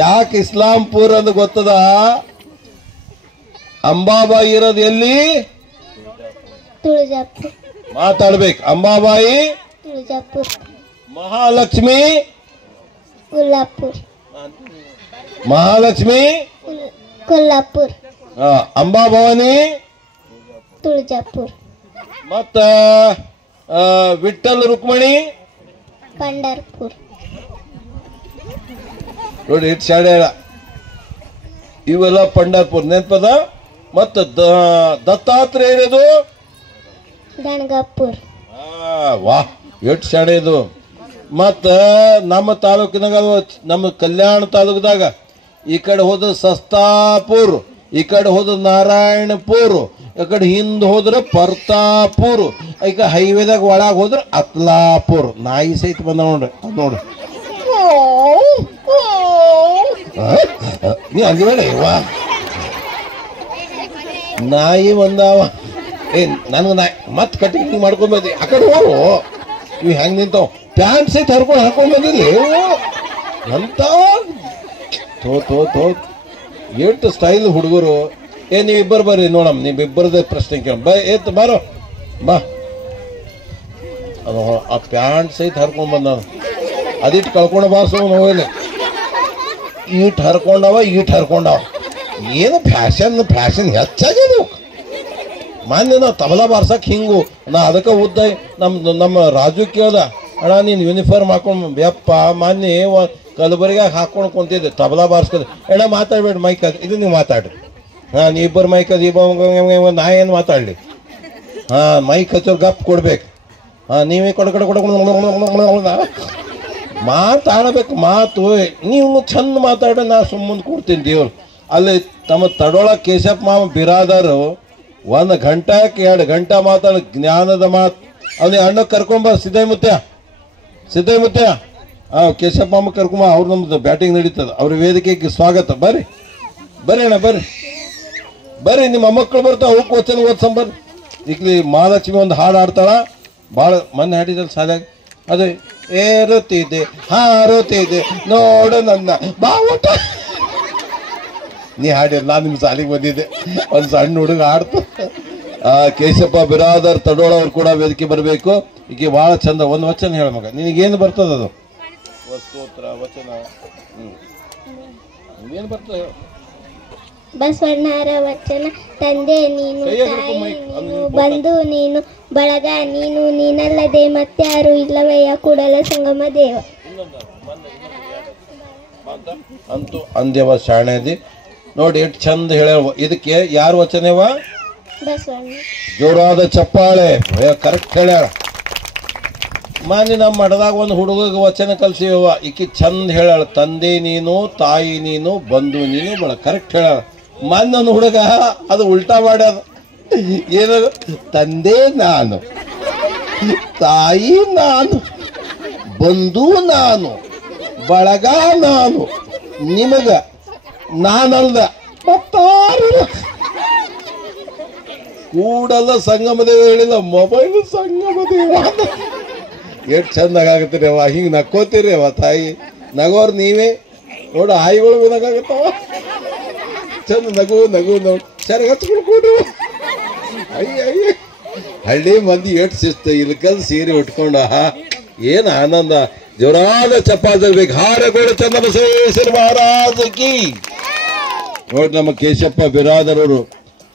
ಯಾಕೆ ಇಸ್ಲಾಂಪುರ್ ಅಂತ ಗೊತ್ತದ? ಅಂಬಾಬಾಯಿ ಇರೋದು ಎಲ್ಲಿ? ತುಳಜಾಪುರ. ಮಾತಾಡ್ಬೇಕು. ಅಂಬಾಬಾಯಿ ತುಳಜಾಪುರ. ಮಹಾಲಕ್ಷ್ಮಿ ಕೊಲ್ಲಾಪುರ್. ಮಹಾಲಕ್ಷ್ಮಿ ಕೊಲ್ಲಾಪುರ್. ಅಂಬಾಭವಾನಿ ತುಳಜಾಪುರ. ಮತ್ತ ವಿಠಲ್ ರುಕ್ಮಣಿ ಪಂಡರ್ಪುರ್. ನೋಡಿ, ಇಟ್ ಶಾಡ್ಯಾರ ಇವೆಲ್ಲ ಪಂಡರ್ಪುರ್ ನೆನಪದ. ಮತ್ತ ದತ್ತಾತ್ರೇಯ ಇರೋದು ಗಣಗಾಪುರ್. ವಾ, ಎಷ್ಟು ಶಾಡೆ ಇದು. ಮತ್ತ ನಮ್ಮ ತಾಲೂಕಿನಾಗ, ನಮ್ಮ ಕಲ್ಯಾಣ ತಾಲೂಕದಾಗ ಈ ಕಡೆ ಹೋದ ಸಸ್ತಾಪುರ್, ಈ ಕಡೆ ಹೋದ ನಾರಾಯಣಪುರ್, ಈ ಕಡೆ ಹಿಂದ್ ಹೋದ್ರ ಪರ್ತಾಪುರ್, ಈಗ ಹೈವೇದಾಗ ಒಳಗೆ ಹೋದ್ರ ಅತ್ಲಾಪುರ್. ನಾಯಿ ಸಹಿತ ಬಂದ ನೋಡ್ರಿ, ಅದು ನೋಡ್ರಿ. ನೀ ಹಂಗೆ ವಾ, ನಾಯಿ ಬಂದಾವ. ನನ್ಗೆ ನಾಯಿ ಮತ್ತೆ ಕಟ್ಟಿಂಗ್ ಮಾಡ್ಕೊಂಡ್ ಬಂದಿ. ಆ ಕಡೆ ಹೋಗು, ಇವ್ ಹೆಂಗ್ ನಿಂತಾವ. ಪ್ಯಾಂಟ್ ಸಹಿತ ಹಾಕೊಂಡ್ ಬಂದಿಲ್ಲ ಅಂತ. ಎಷ್ಟು ಸ್ಟೈಲ್ ಹುಡುಗರು. ನೀವಿಬ್ಬರು ಬರ್ರಿ ನೋಡಮ್ಮ, ನೀವಿಬ್ಬರದ ಪ್ರಶ್ನೆ ಕೇಳ. ಬಾರೋ ಬಾ. ಆ ಪ್ಯಾಂಟ್ ಸಹಿತ ಹರ್ಕೊಂಡ್ ಬಂದ. ಅದಿಟ್ಟು ಕಳ್ಕೊಂಡ ಬಾಸು ನೋವಿಲ್ಲ. ಈಟ್ ಹರ್ಕೊಂಡವ, ಏನು ಫ್ಯಾಷನ್ ಹೆಚ್ಚಾಗಿದೆ. ಮಾನ್ಯ ನಾವು ತಬಲಾ ಬಾರ್ಸಕ್ ಹಿಂಗು. ನಾ ಅದಕ್ಕೆ ಉದ್ದ ನಮ್ಮ ರಾಜು ಕೇಳ್ದ, ಅಣ್ಣ ನೀನು ಯೂನಿಫಾರ್ಮ್ ಹಾಕೊಂಡು ಯಪ್ಪ ಮಾನ್ಯ ಕಲಬರಿಗಾಗ ಹಾಕೊಂಡು ಕುಂತಿದ್ದೆ ತಬಲಾ ಬಾರ್ಸ್ಕೊದೆ. ಅಣ್ಣ ಮಾತಾಡ್ಬೇಡಿ, ಮೈಕ್ ಇದು ನೀವು ಮಾತಾಡ್ರಿ. ನೀ ಇಬ್ಬರು ಮೈಕ್ ಅದು ನಾ ಏನು ಮಾತಾಡಲಿ? ಮೈಕ್ ಹಚ್ಚೋರು ಗಪ್ ಕೊಡ್ಬೇಕು. ನೀವೇ ಮಾತಾಡಬೇಕು. ಮಾತು ನೀವು ಚಂದ ಮಾತಾಡ, ನಾ ಸುಮ್ಮನೆ ಕೊಡ್ತೀನಿ ದೇವ್ರು. ಅಲ್ಲಿ ತಮ್ಮ ತಡೋಳ ಕೇಶಪ್ಪ ಮಾಮ ಬಿರಾದರು 1 ಗಂಟೆಗೆ 2 ಗಂಟೆ ಮಾತಾಡ ಜ್ಞಾನದ ಮಾತು. ಅವನಿಗೆ ಅಣ್ಣ ಕರ್ಕೊಂಬ ಸಿದ್ದಯ್ಯ ಮುತ್ಯ ಕೇಶಪ್ಪ ಮಾಮ ಕರ್ಕೊಂಬ. ಅವ್ರು ನಮ್ದು ಬ್ಯಾಟಿಂಗ್ ನಡೀತದ. ಅವ್ರ ವೇದಿಕೆಗೆ ಸ್ವಾಗತ. ಬರ್ರಿ ಅಣ್ಣ, ಬರ್ರಿ. ನಿಮ್ಮ ಮಕ್ಕಳು ಬರ್ತಾವ, ಅವಕ್ಕೆ ವಚನ ಓದ್ಸಂಬರ್ರಿ. ಈಗಲಿ ಮಹಾಲಕ್ಷ್ಮಿ ಒಂದು ಹಾಡು ಆಡ್ತಾಳ, ಭಾಳ ಮೊನ್ನೆ ಹಾಡಿದಲ್ಲಿ ಸಾಲಾಗಿ. ಅದೇ ಏರುತ್ತಿದೆ ಹಾರುತ್ತಿದೆ ನೋಡು ನನ್ನ ಬಾವುಟ. ನೀ ಹಾಡಿರ್, ನಾನು ನಿಮ್ಮ ಸಾಲಿಗೆ ಬಂದಿದ್ದೆ. ಒಂದು ಸಣ್ಣ ಹುಡುಗ ಆಡ್ತು. ಕೇಶಪ್ಪ ಬಿರಾದರ್ ತಡೋಳ ಅವ್ರು ಕೂಡ ವೇದಿಕೆ ಬರಬೇಕು. ಈಗ ಭಾಳ ಚಂದ ಒಂದು ವಚನ ಹೇಳ ಮಗ. ನಿನಗೇನು ಬರ್ತದ? ಅದು ಸ್ತೋತ್ರ ವಚನ ಏನು ಬರ್ತದ ಹೇಳು? ಬಸವಣ್ಣರ ವಚನ. ತಂದೆ ನೀನು, ತಾಯಿ ನೀನು, ಬಂಧು ನೀನು, ಬಳಗ ನೀನು, ನೀನಲ್ಲದೆ ಮತ್ಯಾರು ಇಲ್ಲವಯ್ಯ ಕೂಡಲ ಸಂಗಮ ದೇವ. ಅಂತೂ ಅಂದ್ಯವ ಶಾಣೆದಿ. ನೋಡಿ ಎಷ್ಟು ಚಂದ ಹೇಳ್ಯಾವ. ಇದಕ್ಕೆ ಯಾರು ವಚನವ? ಬಸವಣ್ಣ. ಜೋರಾದ ಚಪ್ಪಾಳೆ. ಕರೆಕ್ಟ್ ಹೇಳ್ಯಾಳ. ಮಾನ್ಯ ನಮ್ಮ ಮಠದಾಗ ಒಂದು ಹುಡುಗ ವಚನ ಕಲ್ಸಿವ. ಈಕಿ ಚಂದ ಹೇಳ್ಯಾಳ. ತಂದೆ ನೀನು, ತಾಯಿ ನೀನು, ಬಂಧು ನೀನು, ಬಳ ಕರೆಕ್ಟ್ ಹೇಳ್ಯಾಳ. ಮಾನ್ಯೊಂದು ಹುಡುಗ ಅದು ಉಲ್ಟಾ ಮಾಡ್ಯಾದ. ಏನು? ತಂದೆ ನಾನು, ತಾಯಿ ನಾನು, ಬಂಧು ನಾನು, ಬಳಗ ನಾನು, ನಿಮಗ ನಾನಲ್ದ ಮತ್ತಾರಿಲ್ಲ. ಕೂಡಲ ಸಂಗಮದೇವ ಹೇಳಿಲ್ಲ, ಮೊಬೈಲ್ ಸಂಗಮದೇವ. ಎಷ್ಟು ಚಂದಾಗತ್ತೀರಿ ಅವ. ಹಿಂಗೆ ನಕ್ಕೋತೀರಿ ಅವ. ತಾಯಿ ನಗೋರು ನೀವೇ ನೋಡು. ಆಯಿಗಳು ನಗಾಗತ್ತವ. ಚಂದ ನಗು ನೋಡಿ ಸರಿ ಹಚ್ಕೊಳ್ಕೊಡು. ಅಯ್ಯ ಹಳ್ಳಿ ಮಂದಿ ಎಷ್ಟು ಶಿಸ್ತು. ಇಲ್ಕಲ್ ಸೀರೆ ಉಟ್ಕೊಂಡ ಏನು ಆನಂದ. ಜೋರಾದ ಚಪ್ಪಾಳ್ಬೇಕು. ಹಾರಗೋಡ ಚನ್ನಬಸವೇಶ್ವರ ಮಹಾರಾಜಕಿ. ನೋಡಿ, ನಮ್ಮ ಕೇಶಪ್ಪ ಬಿರಾದರವರು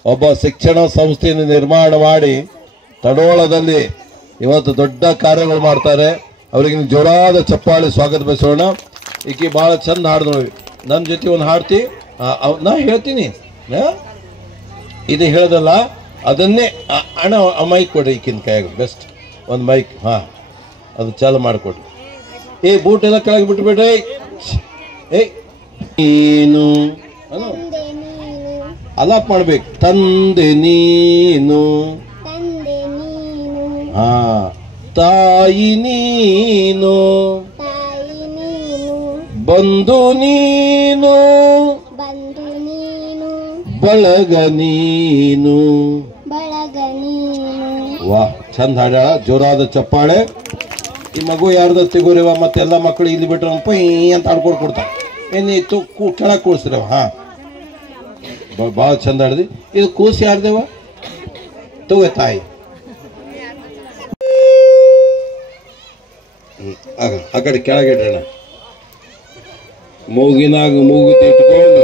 ಒಬ್ಬ ಶಿಕ್ಷಣ ಸಂಸ್ಥೆಯನ್ನು ನಿರ್ಮಾಣ ಮಾಡಿ ತಡೋಳದಲ್ಲಿ ಇವತ್ತು ದೊಡ್ಡ ಕಾರ್ಯಗಳು ಮಾಡ್ತಾರೆ. ಅವ್ರಿಗೆ ಜೋರಾದ ಚಪ್ಪಾಳೆ ಸ್ವಾಗತ ಬಯಸೋಣ. ಈಕಿ ಭಾಳ ಚಂದ ಹಾಡ್ದು ನೋಡಿ. ನನ್ನ ಜೊತೆ ಒಂದು ಹಾಡ್ತಿ, ನಾ ಹೇಳ್ತೀನಿ, ಇದು ಹೇಳ್ದಲ್ಲ ಅದನ್ನೇ ಅಣ್ಣ ಮೈಕ್ ಕೊಡ್ರಿ ಈಕಿನ ಕೈಯಾಗ ಬೆಸ್ಟ್ ಒಂದು ಮೈಕ್. ಹಾಂ, ಅದು ಚಾಲು ಮಾಡಿಕೊಡ್ರಿ. ಬೂಟ್ ಎಲ್ಲ ಕೆಳಗೆ ಬಿಟ್ಬಿಡ್ರಿ. ನೀನು ಅಲಾಪ್ ಮಾಡ್ಬೇಕು. ತಂದೆ ನೀನು, ಹಾ, ತಾಯಿ ನೀನು, ಬಂಧು ನೀನು, ಬಳಗ ನೀನು. ವಾಹ್, ಚಂದ ಹಾಡ, ಜೋರಾದ ಚಪ್ಪಾಳೆ. ಈ ಮಗು ಯಾರ್ದ ತೆಗೋರಿವ, ಮತ್ತೆಲ್ಲ ಮಕ್ಕಳು ಇಲ್ಲಿ ಬಿಟ್ರೆ ಪೈ ಅಂತ ಆಡ್ಕೊಂಡು ಕೊಡ್ತಾರೆ. ಏನಿತ್ತು ಕೆಳಗೆ ಕೂಡಿಸ್ರವ. ಹಾಂ, ಭಾಳ ಚಂದ ಹಾಡ್ದಿ. ಇದು ಕೂಸಿ ಯಾರ್ದೇವ ತಗೋ ತಾಯಿ. ಆ ಕಡೆ ಕೆಳಗೆ ಇಡ್ರಣ. ಮೂಗಿನಾಗ ಮೂಗು ಇಟ್ಕೊಂಡು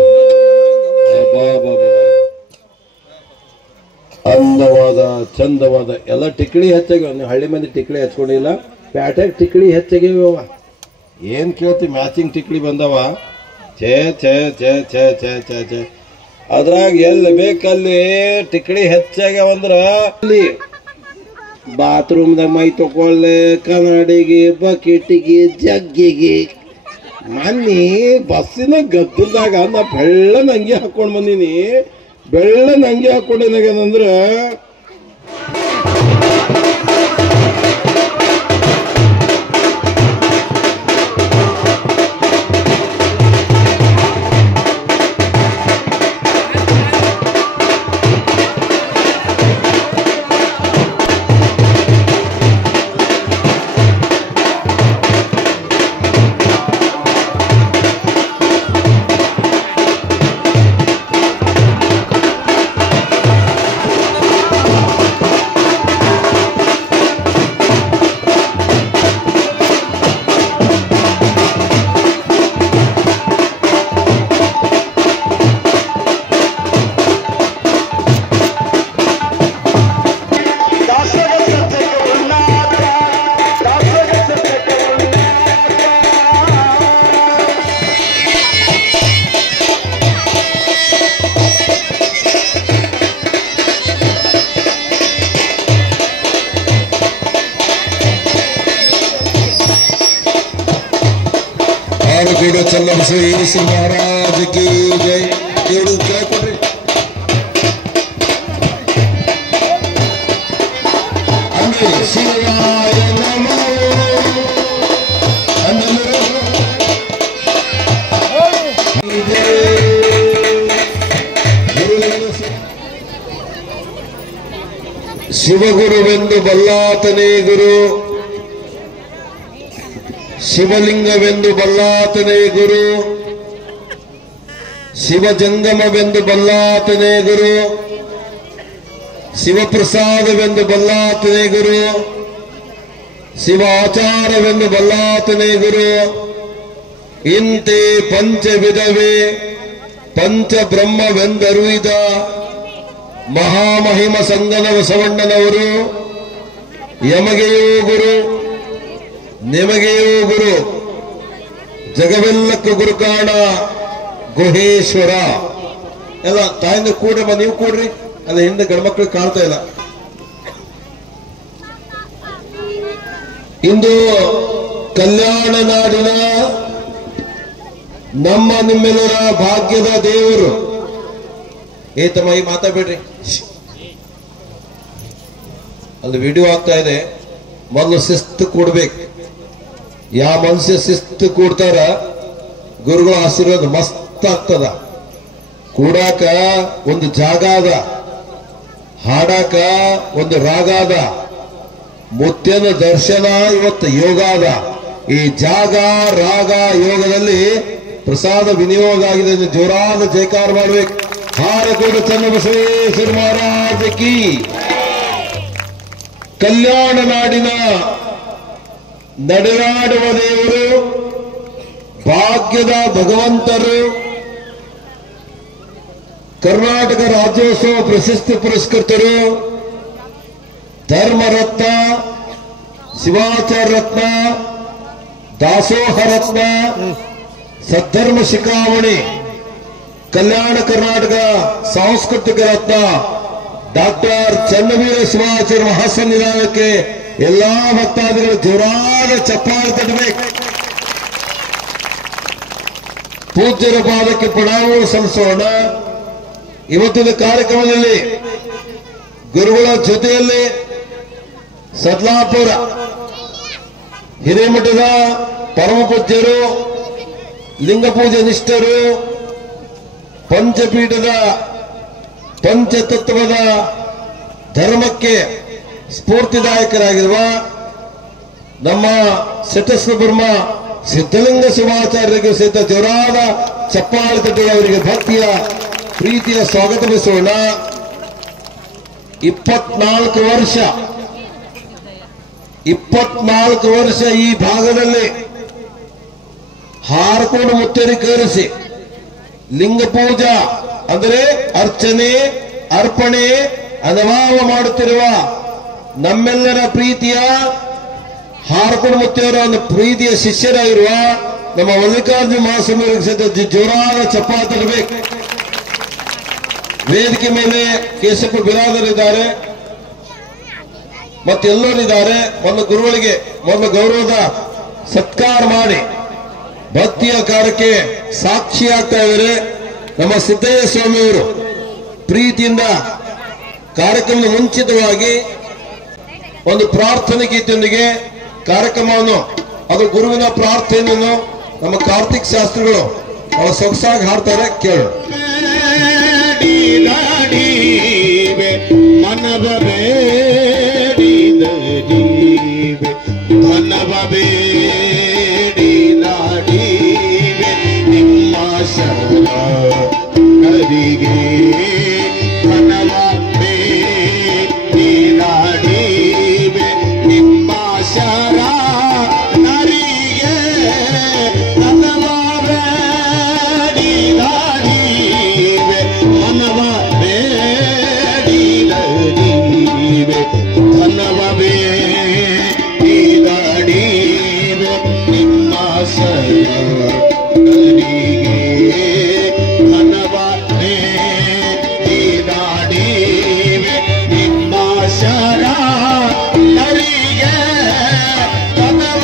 ಅಂದವಾದ ಚಂದವಾದ ಎಲ್ಲ ಟಿಕ್ಳಿ ಹೆಚ್ಚಾಗ್ಯಾವ. ನೀವು ಹಳ್ಳಿ ಮಂದಿ ಟಿಕ್ಳಿ ಹಚ್ಕೊಂಡಿಲ್ಲ, ಪ್ಯಾಟ್ಯಾಗ ಟಿಕ್ಳಿ ಹೆಚ್ಚಾಗ್ಯಾವ. ಏನು ಕೇಳ್ತಿ, ಮ್ಯಾಚಿಂಗ್ ಟಿಕ್ಳಿ ಬಂದವ. ಛೇ ಛೇ ಛೇ ಛೇ ಛೇ ಛೇ ಛೇ. ಅದ್ರಾಗ ಎಲ್ಲಿ ಬೇಕಲ್ಲಿ ಟಿಕ್ಳಿ ಹೆಚ್ಚಾಗ್ಯಾವಂದ್ರ ಅಲ್ಲಿ ಬಾತ್ರೂಮ್ದಾಗ ಮೈ ತಗೊಳ್ಳೆ, ಕನ್ನಡಿಗೆ, ಬಕೆಟಿಗೆ, ಜಗ್ಗಿಗೆ. ಮೊನ್ನೆ ಬಸ್ಸಿನ ಗದ್ದಲ್ದಾಗ ನಾ ಬೆಳ್ಳನ ಅಂಗಿ ಹಾಕೊಂಡು ಬಂದೀನಿ. ಬೆಳ್ಳನ ಅಂಗಿ ಹಾಕೊಂಡೇನಾಗ್ಯದಂದ್ರ चन्नबसवेश्वर महाराज की जय. देवड़ क्या कोट्री अंगे शिवाय नमो. ಶಿವಗುರುವೆಂದು ಬಲ್ಲಾತನೇ ಗುರು, ಶಿವಲಿಂಗವೆಂದು ಬಲ್ಲಾತನೇ ಗುರು, ಶಿವಜಂಗಮವೆಂದು ಬಲ್ಲಾತನೇ ಗುರು, ಶಿವಪ್ರಸಾದವೆಂದು ಬಲ್ಲಾತನೇ ಗುರು, ಶಿವಾಚಾರವೆಂದು ಬಲ್ಲಾತನೇ ಗುರು. ಇಂತೆ ಪಂಚವಿಧವೇ ಪಂಚಬ್ರಹ್ಮವೆಂದರುಯಿದ ಮಹಾಮಹಿಮ ಸಂಗನ ಬಸವಣ್ಣನವರು ಯಮಗೆಯೂ ಗುರು, ನಿಮಗೆಯೂ ಗುರು, ಜಗವೆಲ್ಲಕ್ಕೂ ಗುರು ಕಾಣ ಗುಹೇಶ್ವರ. ಎಲ್ಲ ತಾಯಿಂದ ಕೂಡ್ರಮ್ಮ, ನೀವು ಕೂಡ್ರಿ. ಅಲ್ಲ ಹಿಂದೆ ಗಂಡ್ಮಕ್ಳು ಕಾಣ್ತಾ ಇಲ್ಲ. ಇಂದು ಕಲ್ಯಾಣ ನಾಡಿನ ನಮ್ಮ ನಿಮ್ಮೆಲ್ಲರ ಭಾಗ್ಯದ ದೇವರು. ತಮ್ಮ ಈ ಮಾತಾಡ್ಬೇಡ್ರಿ, ಅಲ್ಲಿ ವಿಡಿಯೋ ಆಗ್ತಾ ಇದೆ. ಮೊದಲು ಶಿಸ್ತು ಕೂಡ್ಬೇಕು. ಯಾವ ಮನುಷ್ಯ ಶಿಸ್ತು ಕೂಡ್ತಾರ ಗುರುಗಳ ಆಶೀರ್ವಾದ ಮಸ್ತ್ ಆಗ್ತದ. ಕೂಡಾಕ ಒಂದು ಜಾಗ ಅದ, ಹಾಡಾಕ ಒಂದು ರಾಗ ಅದ, ಮುತ್ಯನ ದರ್ಶನ ಇವತ್ತು ಯೋಗ ಅದ. ಈ ಜಾಗ ರಾಗ ಯೋಗದಲ್ಲಿ ಪ್ರಸಾದ ವಿನಿಯೋಗ ಆಗಿದೆ. ಜೋರಾದ ಜಯಕಾರ ಮಾಡ್ಬೇಕು. ಹಾರಕೋಟ ಚನ್ನಬಸವೇಶ್ವರ ಮಹಾರಾಜ ಕಿ. ಕಲ್ಯಾಣ ನಾಡಿನ ನಡೆದಾಡುವ ದೇವರು, ಭಾಗ್ಯದ ಭಗವಂತರು, ಕರ್ನಾಟಕ ರಾಜ್ಯೋತ್ಸವ ಪ್ರಶಸ್ತಿ ಪುರಸ್ಕೃತರು, ಧರ್ಮ ರತ್ನ, ಶಿವಾಚಾರ್ಯ ರತ್ನ, ದಾಸೋಹ ರತ್ನ ಸದ್ಧರ್ಮ ಶಿಖಾಮಣಿ ಕಲ್ಯಾಣ ಕರ್ನಾಟಕ ಸಾಂಸ್ಕೃತಿಕ ರತ್ನ ಡಾಕ್ಟರ್ ಚನ್ನವೀರ ಶಿವಾಚಾರ್ಯ ಮಹಾಸನ್ನಿಧಾನಕ್ಕೆ ಎಲ್ಲಾ ಭಕ್ತಾದಿಗಳು ಜೋರಾದ ಚಪ್ಪಾಳೆ ತಟ್ಟಬೇಕು. ಪೂಜ್ಯರ ಪಾದಕ್ಕೆ ಪ್ರಣಾಮವನ್ನು ಸಲ್ಲಿಸೋಣ. ಇವತ್ತಿನ ಕಾರ್ಯಕ್ರಮದಲ್ಲಿ ಗುರುಗಳ ಜೊತೆಯಲ್ಲಿ ಸದ್ಲಾಪುರ ಹಿರೇಮಠದ ಪರಮ ಪೂಜ್ಯರು, ಲಿಂಗಪೂಜೆ ನಿಷ್ಠರು, ಪಂಚಪೀಠದ ಪಂಚತತ್ವದ ಧರ್ಮಕ್ಕೆ ಸ್ಫೂರ್ತಿದಾಯಕರಾಗಿರುವ ನಮ್ಮ ಶತಸ್ವ ಬ್ರಹ್ಮ ಸಿದ್ಧಲಿಂಗ ಶಿವಾಚಾರ್ಯರಿಗೆ ಸಹಿತ ಜೋರಾದ ಚಪ್ಪಾಳೆ ತಟ್ಟಿ ಅವರಿಗೆ ಭಕ್ತಿಯ ಪ್ರೀತಿಯ ಸ್ವಾಗತ ಬಯಸೋಣ. 24 ವರ್ಷ ಈ ಭಾಗದಲ್ಲಿ ಹಾರಕೊಂಡು ಮುತ್ತರಿಕರಿಸಿ ಲಿಂಗ ಪೂಜಾ ಅಂದರೆ ಅರ್ಚನೆ ಅರ್ಪಣೆ ಅನುಭವ ಮಾಡುತ್ತಿರುವ ನಮ್ಮೆಲ್ಲರ ಪ್ರೀತಿಯ ಹಾರಕೊಂಡು ಮುತ್ತಿಯವರ ಒಂದು ಪ್ರೀತಿಯ ಶಿಷ್ಯರಾಗಿರುವ ನಮ್ಮ ಮಲ್ಲಿಕಾರ್ಜುನ ಮಹಾಸ್ವಾಮಿಯವರಿಗೆ ಸಹಿತ ಜೋರಾದ ಚಪ್ಪಾಳೆ ತಟ್ಟಬೇಕು. ವೇದಿಕೆ ಮೇಲೆ ಕೇಶಪ್ಪ ಬಿರಾದರ್ ಇದ್ದಾರೆ ಮತ್ತೆಲ್ಲರಿದ್ದಾರೆ. ಒಂದು ಗುರುಗಳಿಗೆ ಮೊದಲು ಗೌರವದ ಸತ್ಕಾರ ಮಾಡಿ ಭಕ್ತಿಯ ಕಾರ್ಯಕ್ಕೆ ಸಾಕ್ಷಿಯಾಗ್ತಾ ಇದ್ದಾರೆ. ನಮ್ಮ ಸಿದ್ದಯ್ಯ ಸ್ವಾಮಿಯವರು ಪ್ರೀತಿಯಿಂದ ಕಾರ್ಯಕ್ರಮದ ಮುಂಚಿತವಾಗಿ ಒಂದು ಪ್ರಾರ್ಥನೆ ಗೀತೆಯೊಂದಿಗೆ ಕಾರ್ಯಕ್ರಮವನ್ನು ಅದು ಗುರುವಿನ ಪ್ರಾರ್ಥನೆಯನ್ನು ನಮ್ಮ ಕಾರ್ತಿಕ್ ಶಾಸ್ತ್ರಿಗಳು ಅವರ ಸೊಗಸಾಗಿ ಹಾಡ್ತಾರೆ. ಕೇಳು. ಮನವ ಬೇಡಿದ ಜೀವೆ ಮನವ ಬೇಡಿದಾಡಿವೆ ನಿಮ್ಮ ಶರಣ ಕರಿಗೆ ಮನವ ಬೇಡಿದಾಡಿವೆ ನಿಮ್ಮ ಶರಣ ನರಿಗೆ ಮನವ ಬೇಡಿದಾಡಿವೆ ಮನವ ಧನವ ಬೇಡಿದಾಡಿವೆ ನಿಮ್ಮ ಶರಣರಿಗೆ ಧನವ ಬೇಡಿದಾಡಿವೆ ನಿಮ್ಮ ಶರಣರಿಗೆ ಧನವ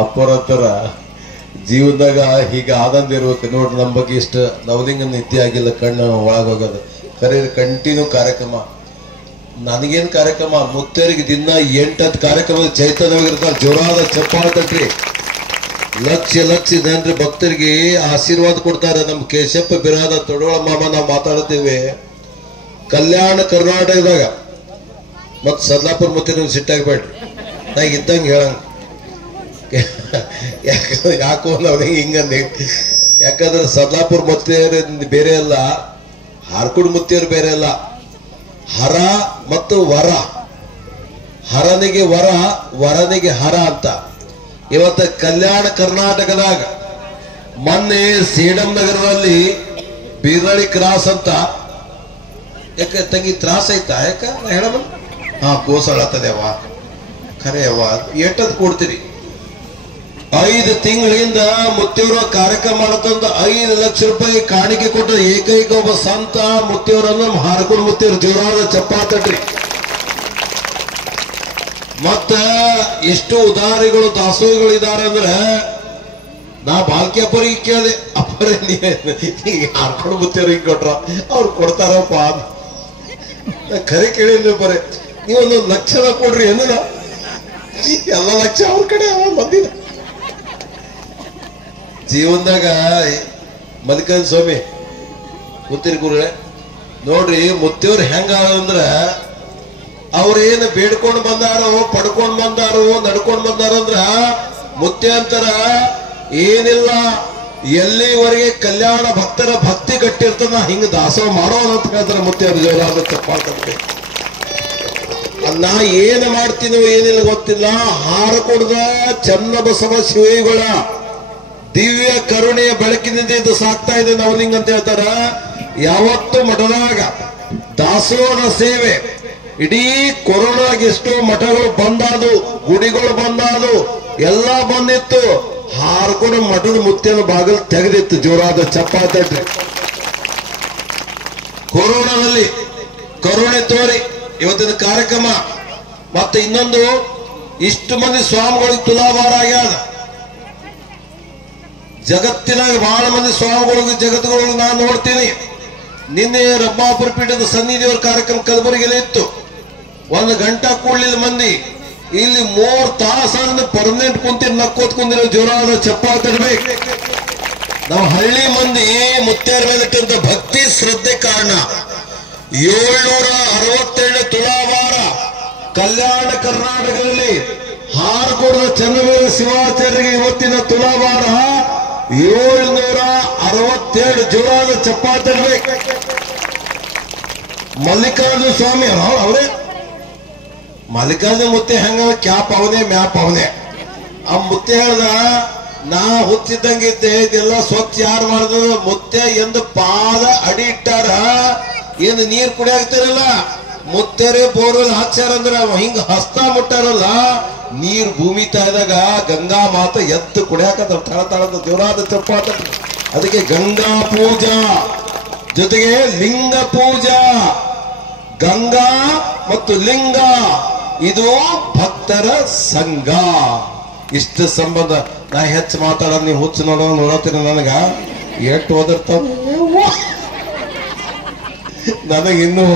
ಅಪ್ಪರತ್ತರ ಜೀವನದಾಗ ಹೀಗೆ ಆನಂದ ಇರ್ಬೇಕು ನೋಡ್ರಿ. ನಮ್ಮ ಬಗ್ಗೆ ಇಷ್ಟ ನವಲಿಂಗ ನಿತ್ಯ ಆಗಿಲ್ಲ, ಕಣ್ಣು ಒಳಗೋಗೋದು ಖರೆ ಕಂಟಿನ್ಯೂ ಕಾರ್ಯಕ್ರಮ. ನನಗೇನು ಕಾರ್ಯಕ್ರಮ, ಮುತ್ತೇರಿಗೆ ದಿನ 8-10 ಕಾರ್ಯಕ್ರಮದ ಚೈತನ್ಯವಾಗಿರ್ತಾರೆ. ಜೋರಾದ ಚಪ್ಪಾಳೆ ತಟ್ರಿ. ಲಕ್ಷ ಲಕ್ಷ ಜನರು ಭಕ್ತರಿಗೆ ಆಶೀರ್ವಾದ ಕೊಡ್ತಾರೆ. ನಮ್ಮ ಕೇಶಪ್ಪ ಬಿರಾದ ತೊಡೋಳ ಮಾಮ ನಾವು ಮಾತಾಡ್ತೇವೆ ಕಲ್ಯಾಣ ಕರ್ನಾಟಕದಾಗ. ಮತ್ ಸದ್ಲಾಪುರ ಮುತ್ತೆ ನೀವು ಸಿಟ್ಟಾಗ್ಬೇಡ್ರಿ, ನಾ ಇದ್ದಂಗೆ ಹೇಳಂಗ. ಯಾಕೋ ನಾವು ಹಿಂಗಂದೆ, ಯಾಕಂದ್ರೆ ಸದ್ಲಾಪುರ ಮುತ್ತೆಯರು ಬೇರೆ ಅಲ್ಲ, ಹಾರ್ಕುಡ್ ಮುತ್ತಿಯರು ಬೇರೆ ಅಲ್ಲ. ಹರ ಮತ್ತು ವರ, ಹರನಿಗೆ ವರ, ವರನಿಗೆ ಹರ ಅಂತ. ಇವತ್ತು ಕಲ್ಯಾಣ ಕರ್ನಾಟಕದಾಗ ಮೊನ್ನೆ ಸೇಡಂ ನಗರದಲ್ಲಿ ಬೀರಳಿ ಕ್ರಾಸ್ ಅಂತ, ಯಾಕೆ ತಂಗಿ ತ್ರಾಸ ಐತಾ? ಯಾಕ ಹೇಳಮ್ಮ. ಹಾ, ಕೋಸಳತ್ತದೆ ಅವ್ವ, ಖರೆ ಅವ್ವ, ಎಟ್ಟದ್ ಕೊಡ್ತೀರಿ? 5 ತಿಂಗಳಿಂದ ಮುತ್ತಿಯವರ ಕಾರ್ಯಕ್ರಮ ಮಾಡತಂದ 5 ಲಕ್ಷ ರೂಪಾಯಿ ಕಾಣಿಕೆ ಕೊಟ್ಟ ಏಕೈಕ ಒಬ್ಬ ಸಂತ ಮುತ್ತಿಯವರನ್ನು ಹಾರ್ಕೊಂಡು ಮುತ್ತಿಯವರು. ಜೋರಾದ ಚಪ್ಪಾತಟ್ರಿ. ಮತ್ತ ಎಷ್ಟು ಉದಾರಿಗಳು ದಾಸೋಹಿಗಳು ಇದಾರೆ ಅಂದ್ರೆ, ನಾ ಬಾಲ್ಕಿ ಅಪ್ಪರಿಗೆ ಕೇಳಿದೆ, ಅಪ್ಪರೇ ಹಾರ್ಕೊಂಡು ಮುತ್ತಿಯವ್ರಿಗೆ ಕೊಟ್ರ ಅವ್ರು ಕೊಡ್ತಾರಪ್ಪ. ಖರೆ ಕೇಳಿಲ್ಲ ಬರೇ, ನೀವೊಂದು ಲಕ್ಷ ಕೊಡ್ರಿ ಏನ, ಎಲ್ಲ ಲಕ್ಷ ಅವ್ರ ಕಡೆ ಅವ ಬಂದಿದ. ಜೀವನದಾಗ ಮಲ್ಲಿಕಾರ್ಜುನ ಸ್ವಾಮಿ ಮುತ್ತಿರಿ ಗುರುಗಳೇ ನೋಡ್ರಿ, ಮುತ್ತಿಯವ್ರು ಹೆಂಗ ಅಂದ್ರ ಅವ್ರೇನು ಬೇಡ್ಕೊಂಡು ಬಂದಾರೋ, ಪಡ್ಕೊಂಡ್ ಬಂದಾರೋ, ನಡ್ಕೊಂಡ್ ಬಂದಾರಂದ್ರ ಮುತ್ಯ ಅಂತಾರ ಏನಿಲ್ಲ, ಎಲ್ಲಿವರೆಗೆ ಕಲ್ಯಾಣ ಭಕ್ತರ ಭಕ್ತಿ ಗಟ್ಟಿರ್ತದ ಹಿಂಗ ದಾಸೋಹ ಮಾಡೋಣ ಅಂತ ಹೇಳ್ತಾರೆ ಮುತ್ಯವ್ರ. ಜೋರಾದ ಚಪ್ಪಾಳೆ. ನಾ ಏನ್ ಮಾಡ್ತೀನೋ ಏನಿಲ್ಲ ಗೊತ್ತಿಲ್ಲ, ಹಾರ ಕೊಡ್ದ ಚನ್ನ ಬಸವ ಶಿವಗಳ ದಿವ್ಯ ಕರುಣೆಯ ಬೆಳಕಿನಿಂದ ಇದು ಸಾಕ್ತಾ ಇದೆ ನವಲಿಂಗ ಅಂತ ಹೇಳ್ತಾರ. ಯಾವತ್ತು ಮಠದಾಗ ದಾಸೋಹ ಸೇವೆ, ಇಡೀ ಕೊರೋನಾಗ ಎಷ್ಟೋ ಮಠಗಳು ಬಂದಾದು, ಗುಡಿಗಳು ಬಂದಾದು, ಎಲ್ಲ ಬಂದಿತ್ತು, ಹಾರ್ಕೊಂಡು ಮಠದ ಮುತ್ತಿನ ಬಾಗಿಲು ತೆಗೆದಿತ್ತು. ಜೋರಾದ ಚಪ್ಪಾಳೆ. ಕೊರೋನಾದಲ್ಲಿ ಕರುಣೆ ತೋರಿ ಇವತ್ತಿನ ಕಾರ್ಯಕ್ರಮ. ಮತ್ತೆ ಇನ್ನೊಂದು, ಇಷ್ಟು ಮಂದಿ ಸ್ವಾಮಿಗಳಿಗೆ ತುಲಾಭಾರ ಆಗ್ಯಾದ. ಜಗತ್ತಿನಾಗ ಬಹಳ ಮಂದಿ ಸ್ವಾಮಿಗಳಿಗೆ ಜಗತ್ತುಗಳಿಗೆ ನಾನು ನೋಡ್ತೀನಿ. ನಿನ್ನೆ ರಬ್ಬಾಪುರ ಪೀಠದ ಸನ್ನಿಧಿಯವರ ಕಾರ್ಯಕ್ರಮ ಕಲಬುರಗಿಯಲ್ಲಿ ಇತ್ತು. 1 ಗಂಟೆ ಕೂಡ್ಲಿಲ್ಲ ಮಂದಿ. ಇಲ್ಲಿ 3 ತಾಸು ಪರ್ಮನೆಂಟ್ ಕುಂತಿರ್ ನಕ್ಕೋತ್ ಕುಂದಿರೋ. ಜೋರಾದ ಚಪ್ಪಾಳೆ ತರಬೇಕು. ನಾವು ಹಳ್ಳಿ ಮಂದಿ ಮುತ್ಯಾರ ಮೇಲಿಟ್ಟಂತ ಭಕ್ತಿ ಶ್ರದ್ಧೆ ಕಾರಣ 767 ತುಲಾಭಾರ ಕಲ್ಯಾಣ ಕರ್ನಾಟಕದಲ್ಲಿ ಹಾರ್ಕೊಡದ ಚನ್ನವೀರ ಶಿವಾಚಾರ್ಯರಿಗೆ ಇವತ್ತಿನ ತುಲಾಭಾರ 767. ಜೋರಾದ ಚಪ್ಪಾಳೆ ತರಬೇಕು. ಮಲ್ಲಿಕಾರ್ಜುನ ಸ್ವಾಮಿ ಅವರೇ ಮಲ್ಲಿಕಾರ್ಜುನ ಮುತ್ತೆ ಹೆಂಗ ಕ್ಯಾಪ್ ಅವನೇ ಮ್ಯಾಪ್ ಅವನೇ. ಆ ಮುತ್ತೆ ಹೇಳ್ದ, ನಾ ಹುಚ್ಚಿದ್ದಂಗಿದ್ದೆ, ಇದೆಲ್ಲ ಸ್ವಚ್ಛ ಯಾರು ಮಾಡಿದ್ರು? ಮುತ್ತೆ ಎಂದು ಪಾದ ಅಡಿ ಇಟ್ಟಾರ. ಏನು ನೀರ್ ಕುಡಿಯಾಗ್ತಿರಲ್ಲ, ಮುತ್ತೆರೆ ಬೋರ್ವೆಲ್ ಹಾಕ್ಸ್ಯಾರಂದ್ರ ಹಿಂಗ ಹಸ್ತ ಮುಟ್ಟಾರಲ್ಲ, ನೀರ್ ಭೂಮಿ ತಾಯ್ದಾಗ ಗಂಗಾ ಮಾತ ಎದ್ದು ಕುಡಿಯಾಕತ್ತ ತಳ ತಳದ. ಜೋರಾದ ಚಪ್ಪಾಳೆ. ಅದಕ್ಕೆ ಗಂಗಾ ಪೂಜಾ ಜೊತೆಗೆ ಲಿಂಗ ಪೂಜಾ. ಗಂಗಾ ಮತ್ತು ಲಿಂಗ ಇದು ಭಕ್ತರ ಸಂಘ. ಇಷ್ಟ ಸಂಬಂಧ. ನಾ ಹೆಚ್ಚು ಮಾತಾಡೋದು ನೀವು ಹುಚ್ಚು ನೋಡತ್ತೀರಿ. ನನಗ ಎಷ್ಟು ಓದಿರ್ತಾವ ನನಗಿನ್ನು.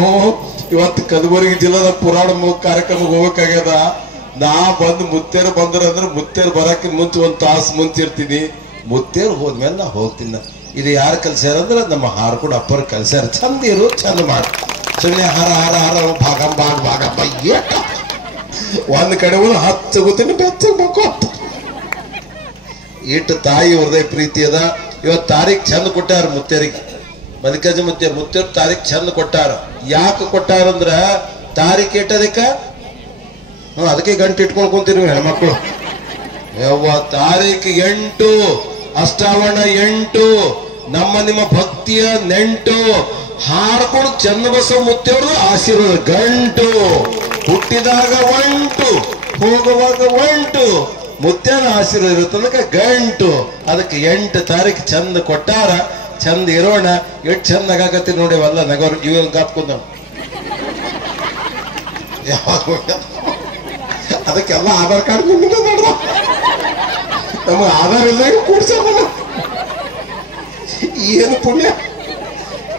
ಇವತ್ತು ಕಲಬುರಗಿ ಜಿಲ್ಲಾದ ಪುರಾಣ ಕಾರ್ಯಕ್ರಮಕ್ಕೆ ಹೋಗ್ಬೇಕಾಗ್ಯದ. ನಾ ಬಂದು ಮುತ್ತೇರು ಬಂದ್ರಂದ್ರೆ ಮುತ್ತೇರು ಬರಕ್ಕೆ ಮುಂಚೆ 1 ತಾಸು ಮುಂಚಿರ್ತೀನಿ. ಮುತ್ತೇರು ಹೋದ್ಮೇಲೆ ನಾ ಹೋಗ್ತೀನಿ. ಇದು ಯಾರು ಕಲ್ಸ್ಯಾರ ಅಂದ್ರೆ ನಮ್ಮ ಹಾರ್ಕೊಂಡು ಅಪ್ಪರು ಕಲ್ಸ್ಯಾರ. ಚಂದ ಇರು, ಚಂದ ಮಾಡಿ. ಸುಮ್ಮನೆ ಹರ ಹರ ಹರ ಭಾಗಂಬ ಏಟ ಒಂದ್ ಕಡೆ 10 ಗೊತ್ತೀನಿ ಬೆಚ್ಚ ಮಕ್ಕಳು. ಇಟ್ಟು ತಾಯಿ ಹೃದಯ ಪ್ರೀತಿ ಅದ. ಇವತ್ತು ತಾರೀಖ್ ಚಂದ ಕೊಟ್ಟಾರ ಮುತ್ತೇರಿಗೆ. ಮಲ್ಲಿಕಾರ್ಜುನ ಮುತ್ತೇರು ತಾರೀಖ್ ಚಂದ ಕೊಟ್ಟಾರ. ಯಾಕೆ ಕೊಟ್ಟಾರಂದ್ರ ತಾರೀಖ್ ಇಟ್ಟದಕ್ಕ ಅದಕ್ಕೆ ಗಂಟೆ ಇಟ್ಕೊಂಡು ಕುಂತೀರಿ ಹೆಣ್ಮಕ್ಳು. ಯವ್ವ ತಾರೀಖ್ 8 ಅಷ್ಟಾವರಣ 8 ನಮ್ಮ ನಿಮ್ಮ ಭಕ್ತಿಯ ನೆಂಟು. ಹಾರ್ಕೊಂಡು ಚನ್ನಬಸವ ಮುತ್ತಿಯವ್ರದ್ದು ಆಶೀರ್ವಾದ ಗಂಟು. ಹುಟ್ಟಿದಾಗ ಒಂಟು, ಹೋಗುವಾಗ ಒಂಟು, ಮುತ್ಯನ ಆಶೀರ್ವಾದ ಇರುತ್ತದಕ್ಕೆ ಗಂಟು. ಅದಕ್ಕೆ 8 ತಾರೀಖು ಚಂದ ಕೊಟ್ಟಾರ. ಚಂದ ಇರೋಣ. ಎಷ್ಟು ಚಂದ ನಗಾಕತ್ತೀರಿ ನೋಡಿ. ಅಲ್ಲ ನಗೋರು ಇವಾಗ ಗಾತ್ಕೊಂಡ ಯಾವಾಗ ಅದಕ್ಕೆಲ್ಲ ಆಧಾರ್ ಕಾರ್ಡ್ ಕೊಟ್ಟಿದ್ದ ನೋಡ್ದ ನಮಗೆ ಆಧಾರ್ ಇಲ್ಲ ಕೂಡ್ಸ ಏನು ಪುಣ್ಯ.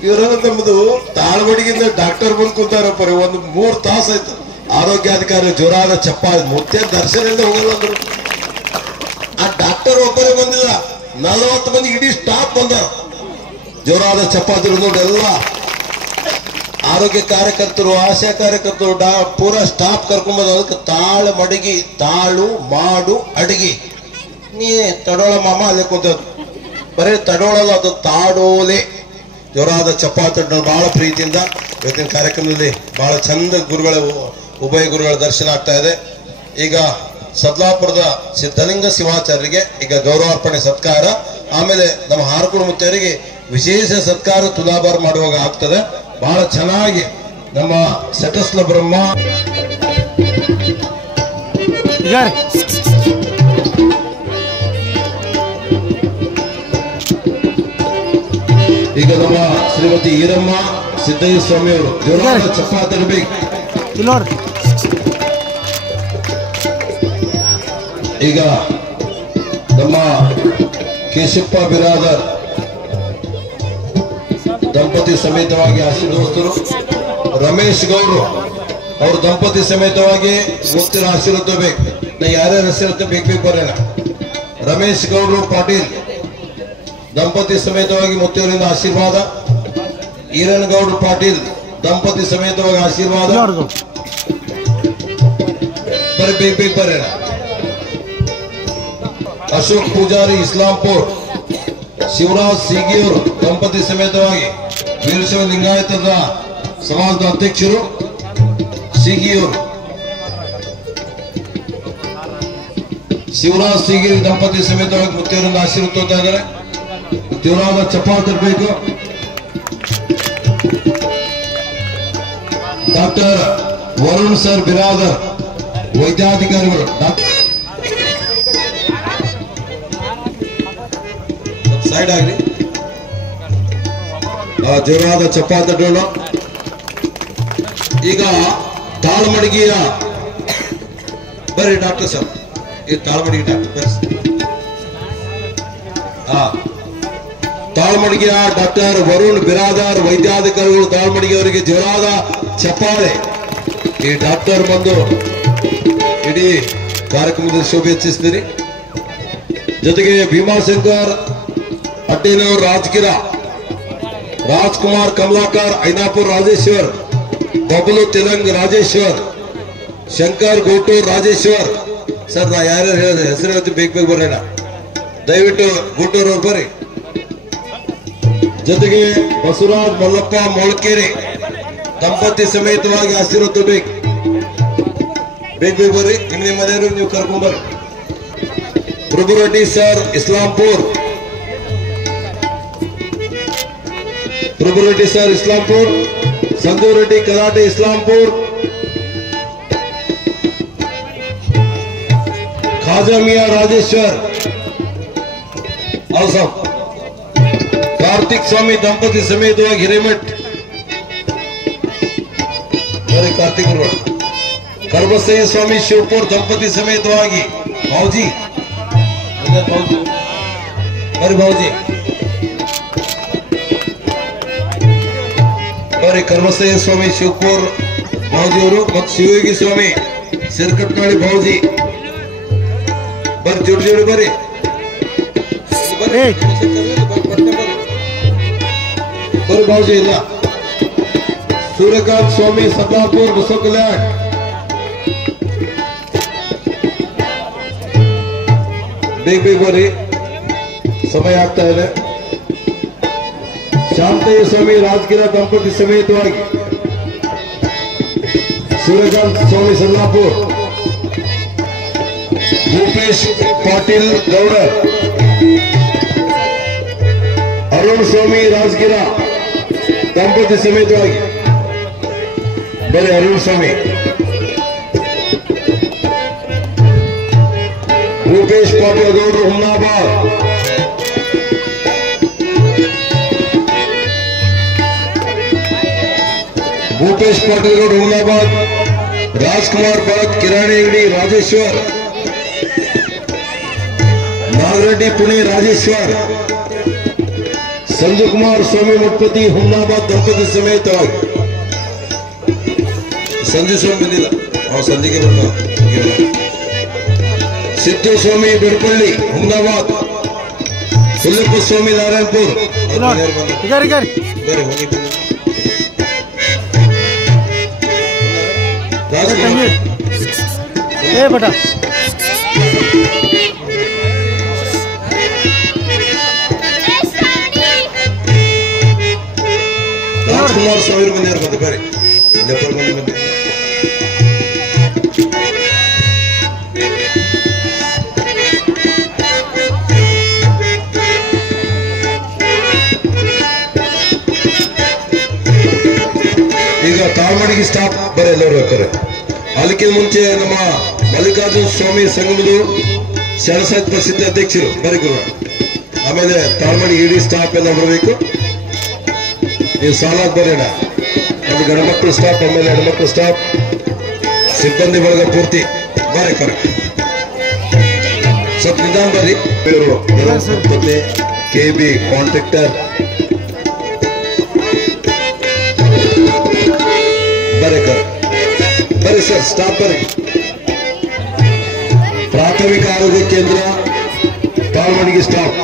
ಇವರು ನಮ್ದು ತಾಳ್ವಡಿಗಿಂದ ಡಾಕ್ಟರ್ ಬಂದು ಕುಂತಾರಪ್ಪ ಒಂದು 3 ತಾಸು ಆಯ್ತು. ಆರೋಗ್ಯಾಧಿಕಾರಿ ಜೋರಾದ ಚಪ್ಪಾಳೆ ಮುತ್ತೆ ದರ್ಶನ ಇಲ್ಲದೆ ಹೋಗಲ್ಲ ಅಂದ್ರು. ಆ ಡಾಕ್ಟರ್ ಒಬ್ಬರೇ ಬಂದಿಲ್ಲ, 40 ಮಂದಿ ಇಡೀ ಸ್ಟಾಫ್ ಬಂದಾರ. ಜೋರಾದ ಚಪ್ಪಾದ್ರು ನೋಡಿ. ಎಲ್ಲ ಆರೋಗ್ಯ ಕಾರ್ಯಕರ್ತರು, ಆಶಾ ಕಾರ್ಯಕರ್ತರು, ಪೂರಾ ಸ್ಟಾಫ್ ಕರ್ಕೊಂಬಂದ. ಅದಕ್ಕೆ ತಾಳು ಮಡಗಿ, ತಾಳು ಮಾಡು ಅಡಿಗೆ. ನೀ ತಡೋಳ ಮಾಮ ಅಲ್ಲೇ ಕುಂತದ್ದು, ಬರೀ ತಡೋಳಲ್ಲ, ಅದು ತಾಡೋಲೆ. ಜೋರಾದ ಚಪ್ಪಾಳೆ ಬಹಳ ಪ್ರೀತಿಯಿಂದ ಇವತ್ತಿನ ಕಾರ್ಯಕ್ರಮದಲ್ಲಿ ಬಹಳ ಚಂದ ಗುರುಗಳ ಉಭಯ ಗುರುಗಳ ದರ್ಶನ ಆಗ್ತಾ ಇದೆ. ಈಗ ಸದ್ಲಾಪುರದ ಸಿದ್ಧಲಿಂಗ ಶಿವಾಚಾರ್ಯರಿಗೆ ಈಗ ಗೌರವಾರ್ಪಣೆ ಸತ್ಕಾರ, ಆಮೇಲೆ ನಮ್ಮ ಹಾರಕೂಡು ಮುತ್ತೇರಿಗೆ ವಿಶೇಷ ಸತ್ಕಾರ ತುಲಾಭಾರ ಮಾಡುವಾಗ ಆಗ್ತದೆ. ಬಹಳ ಚೆನ್ನಾಗಿ ನಮ್ಮ ಸಟಸ್ಲ ಬ್ರಹ್ಮ ಈಗ ನಮ್ಮ ಶ್ರೀಮತಿ ಈರಮ್ಮ ಸಿದ್ದಯ್ಯ ಸ್ವಾಮಿ ಅವರು ಜೋರಾದ ಚಪ್ಪಾಳೆ ತರಬೇಕು. ಈಗ ನಮ್ಮ ಕೇಶಪ್ಪ ಬಿರಾದರ್ ದಂಪತಿ ಸಮೇತವಾಗಿ ಆಶೀರ್ವದಿಸಿದರು. ರಮೇಶ್ ಗೌಡ್ರು ಅವ್ರ ದಂಪತಿ ಸಮೇತವಾಗಿ ಮುಕ್ತಿನ ಆಶೀರ್ವಾದ ಬೇಕು. ನಾ ಯಾರ್ಯಾರ ಹೆಸರು ಬೇಕು ಬರೋಣ. ರಮೇಶ್ ಗೌಡ್ರು ಪಾಟೀಲ್ ದಂಪತಿ ಸಮೇತವಾಗಿ ಮುತ್ತಿಯವರಿಂದ ಆಶೀರ್ವಾದ. ಈರಣ್ಣ ಗೌಡ್ರು ಪಾಟೀಲ್ ದಂಪತಿ ಸಮೇತವಾಗಿ ಆಶೀರ್ವಾದ. ಬೇಕು ಬರೋಣ. ಅಶೋಕ್ ಪೂಜಾರಿ ಇಸ್ಲಾಂಪುರ್, ಶಿವರಾಜ್ ಸಿಗಿಯವರು ದಂಪತಿ ಸಮೇತವಾಗಿ ವೀರಶೈವ ಲಿಂಗಾಯತದ ಸಮಾಜದ ಅಧ್ಯಕ್ಷರು ಸಿಗಿಯವರು. ಶಿವರಾಜ್ ಸಿಗಿರಿ ದಂಪತಿ ಸಮೇತವಾಗಿ ಮುತ್ತಿಯವರಿಂದ ಆಶೀರ್ವಾದ ತೋತಾ ಇದ್ದಾರೆ. ಜೋರಾದ ಚಪ್ಪಾಳೆ ತರಬೇಕು. ಡಾಕ್ಟರ್ ವರುಣ್ ಸರ್ ಬಿರಾದರ್ ವೈದ್ಯಾಧಿಕಾರಿಗಳು. ಸೈಡ್ ಆಗಲಿ. ಜೋರಾದ ಚಪ್ಪಾಳೆ ತಟ್ಟೋಣ. ಈಗ ತಾಳ್ಮಡಿಗೆಯ ಬರ್ರಿ ಡಾಕ್ಟರ್ ಸರ್, ಈ ತಾಳ್ಮಡಿಗೆ ಡಾಕ್ಟರ್ ಬರ್ರಿ. ತಾಳ್ಮಡಿಗೆಯ ಡಾಕ್ಟರ್ ವರುಣ್ ಬಿರಾದಾರ್ ವೈದ್ಯಾಧಿಕಾರಿಗಳು ತಾಳ್ಮಡಿಗೆ ಅವರಿಗೆ ಜೋರಾದ ಚಪ್ಪಾಳೆ. ಈ ಡಾಕ್ಟರ್ ಬಂದು ಇಡೀ ಕಾರ್ಯಕ್ರಮದಲ್ಲಿ ಶೋಭೆ ಹೆಚ್ಚಿಸ್ತೀರಿ. ಜೊತೆಗೆ ಭೀಮಾಶಂಕರ್ ಅಡ್ಡೇನವರು ರಾಜಗಿರ, ರಾಜ್ಕುಮಾರ್ ಕಮಲಾಕರ್ ಐನಾಪುರ್ ರಾಜೇಶ್ವರ್, ಬಬಲು ತೆಲಂಗ್ ರಾಜೇಶ್ವರ್, ಶಂಕರ್ ಗೋಟೂರ್ ರಾಜೇಶ್ವರ್. ಸರ್ ನಾ ಯಾರ್ಯಾರು ಹೇಳಿದ್ರೆ ಹೆಸರು ಹೇಳ್ತೀವಿ, ಬೇಕು ಬರೋಣ. ದಯವಿಟ್ಟು ಗೋಟೂರ್ ಅವ್ರು ಬರ್ರಿ. ಜೊತೆಗೆ ಬಸವರಾಜ್ ಮಲ್ಲಪ್ಪ ಮೊಳಕೇರಿ ದಂಪತಿ ಸಮೇತವಾಗಿ ಆಶೀರ್ವಾದ ಬೇಕು ಬರ್ರಿ. ನಿಮ್ಮ ಮನೆಯವರು ನೀವು ಕರ್ಕೊಂಡ್ಬರ್ರಿ. Prabhu Reddy sir Islampur, Prabhu Reddy sir Islampur, Sandhu Reddy karate Islampur, Khaja Miya Rajeshwar also, Karthik Swami ದಂಪತಿ ಸಮೇತವಾಗಿ ಹಿರೇಮಠ್ ಕಾರ್ತಿಕ್ ಕರ್ಬಸಯ್ಯ ಸ್ವಾಮಿ ಶಿವಪುರ್ ದಂಪತಿ ಸಮೇತವಾಗಿ ಭಾವಜಿ ಬರೀ ಭಾವಜಿ ಬರೀ ಕರ್ಬಸಯ್ಯ ಸ್ವಾಮಿ ಶಿವಪುರ್ ಭಾವಜಿಯವರು ಮತ್ತು ಶಿವಯೋಗಿ ಸ್ವಾಮಿ ಸಿರ್ಕಟ್ನಾಳಿ ಭಾವಜಿ ಬರ್ರಿ. ಜೋಡಿ ಜೋಡಿ ಬರ್ರಿ. ಬರೀ ಭಾವಜಿ ಇಲ್ಲ. ಸೂರ್ಯಕಾಂತ್ ಸ್ವಾಮಿ ಸದಾಪುರ್ ಬಸವ ಕಲ್ಯಾಣ್, ಬೇಗ ಬರ್ರಿ, ಸಮಯ ಆಗ್ತಾ ಇದೆ. ಶಾಂತಯ್ಯ ಸ್ವಾಮಿ ರಾಜಗಿರ ದಂಪತಿ ಸಮೇತವಾಗಿ ಸೂರ್ಯಕಾಂತ್ ಸ್ವಾಮಿ ಸಲ್ಲಾಪುರ್, ಭೂಪೇಶ್ ಪಾಟೀಲ್ ಗೌಡರ್, ಅರುಣ್ ಸ್ವಾಮಿ ರಾಜಗಿರ ದಂಪತಿ ಸಮೇತವಾಗಿ ಬೇರೆ ಅರುಣ್ ಸ್ವಾಮಿ, ಭೂಪೇಶ್ ಪಾಟೀಲ್ ಗೌಡರು ಹುಮ್ನಾಬಾದ್, ಭೂಪೇಶ್ ಪಾಟೀಲ್ ಗೌಡರು ಹುಮ್ನಾಬಾದ್, ರಾಜ್ಕುಮಾರ್ ಭಟ್ ಕಿರಾಣಿ ಅಂಗಡಿ ರಾಜೇಶ್ವರ್, ನಾಗರೆಡ್ಡಿ ಪುಣೆ ರಾಜೇಶ್ವರ್, ಸಂಜು ಕುಮಾರ್ ಸ್ವಾಮಿ ಮಠಪತಿ ಹುಮ್ನಾಬಾದ್ ದಂಪತಿ ಸಮೇತವಾಗಿ. ಸಂಜು ಸ್ವಾಮಿ ಬಂದಿಲ್ಲ, ಅವ್ರು ಸಂಜೆಗೆ ಬಂದ. ಸಿದ್ದು ಸ್ವಾಮಿ ಬಿಡ್ಪಳ್ಳಿ ಹುಮ್ನಾಬಾದ್, ಸುಲ್ಲಪ್ಪ ಸ್ವಾಮಿ ನಾರಾಯಣಪುರ್. ರಾಜ್ಕುಮಾರ್ ಸ್ವಾಮಿ ಬಂದಿದ್ದಾರೆ, ಬಂದು ಬೇರೆ ಬಂದು ಈಗ ತಾಳ್ಮಡಿಗೆ ಸ್ಟಾಪ್ ಬರ ಎಲ್ಲರೂ ಹಾಕರೆ. ಅದಕ್ಕೆ ಮುಂಚೆ ನಮ್ಮ ಮಲ್ಲಿಕಾರ್ಜುನ ಸ್ವಾಮಿ ಸಂಗಮದ ಶರಣಸಾಹಿತ್ಯ ಪ್ರಸಿದ್ಧ ಅಧ್ಯಕ್ಷರು ಬರೀ ಗುರು. ಆಮೇಲೆ ತಾಳ್ಮಡಿ ಇಡೀ ಸ್ಟಾಪ್ ಎಲ್ಲ ಬರಬೇಕು. ನೀವು ಸಾಲಾಗ್ ಬರೋಣ. ಅದು ಗಣಮಕ್ಕಳು ಸ್ಟಾಪ್, ಆಮೇಲೆ ಹೆಣ್ಮಕ್ಳು ಸ್ಟಾಪ್, ಸಿಬ್ಬಂದಿ ಬಳಗ ಪೂರ್ತಿ ಬರೀ ಕರೆ. ಸ್ವಲ್ಪ ನಿಧಾನ ಬರ್ರಿ. KB ಕಾಂಟ್ರಾಕ್ಟರ್ ಬರೀ ಸರ್, ಸ್ಟಾಪ್ ಬರೀ. ಪ್ರಾಥಮಿಕ ಆರೋಗ್ಯ ಕೇಂದ್ರ ತಾಳ್ಮಡಿಗೆ ಸ್ಟಾಪ್.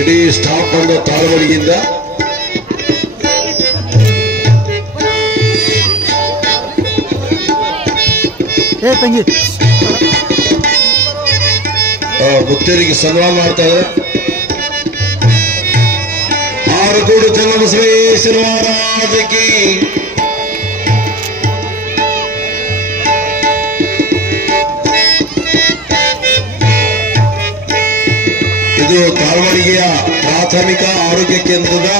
ಇಡೀ ಸ್ಟಾಪ್ ಬಂದ ತಾಳ್ಮಡಿಗಿಂದ ಮುತ್ತೇರಿಗೆ ಸನ್ಮಾನ ಮಾಡ್ತಾ ಇದ್ದಾರೆ. ಆರಕೋಡು ಚನ್ನಬಸವೇಶ್ವರ ಮಹಾರಾಜಕ್ಕೆ ಇದು ತಾಳ್ಮಡಿಗೆಯ ಪ್ರಾಥಮಿಕ ಆರೋಗ್ಯ ಕೇಂದ್ರದ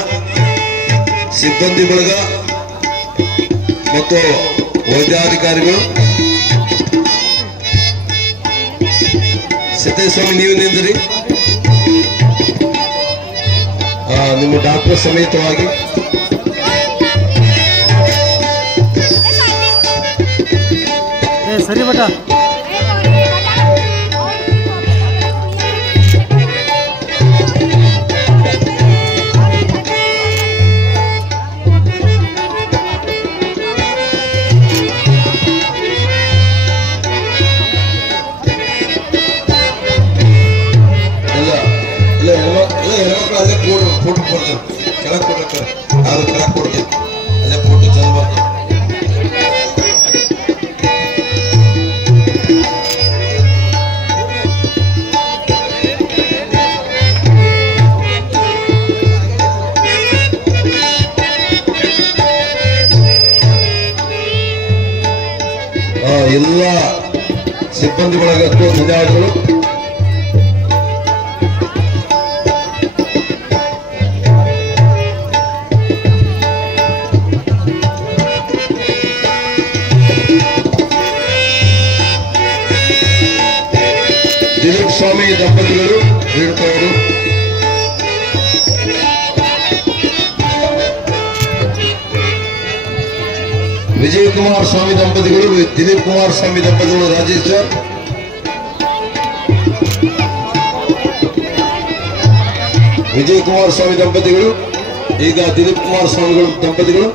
ಸಿಬ್ಬಂದಿ ಬಳಗ ಮತ್ತು ವೈದ್ಯಾಧಿಕಾರಿಗಳು. ಸಿದ್ದೇಸ್ವಾಮಿ ನೀವು ನಿಂದ್ರಿ, ನಿಮ್ಮ ಡಾಕ್ಟರ್ ಸಮೇತವಾಗಿ. ಸರಿ ಬಟ ಅಲ್ಲೇ ಫೋಟೋ ಕೊಡ್ತೇವೆ, ಕೆಳಗೆ ಕೊಡ್ತಾರೆ, ಅದು ಕೆಳಗೆ ಕೊಡ್ತೇವೆ, ಅಲ್ಲೇ ಫೋಟೋ ಚಂದ ಬರ್ತದೆ. ಎಲ್ಲ ಸಿಬ್ಬಂದಿ ಬಳಗಕ್ಕೂ ಧನ್ಯವಾದಗಳು. ದಿಲೀಪ್ ಸ್ವಾಮಿ ದಂಪತಿಗಳು ಹೇಳ್ತವರು, ವಿಜಯ್ ಕುಮಾರ್ ಸ್ವಾಮಿ ದಂಪತಿಗಳು, ದಿಲೀಪ್ ಕುಮಾರ್ ಸ್ವಾಮಿ ದಂಪತಿಗಳು ರಾಜೇಶ್ವರ್, ವಿಜಯ್ ಕುಮಾರ್ ಸ್ವಾಮಿ ದಂಪತಿಗಳು, ಈಗ ದಿಲೀಪ್ ಕುಮಾರ್ ಸ್ವಾಮಿಗಳು ದಂಪತಿಗಳು.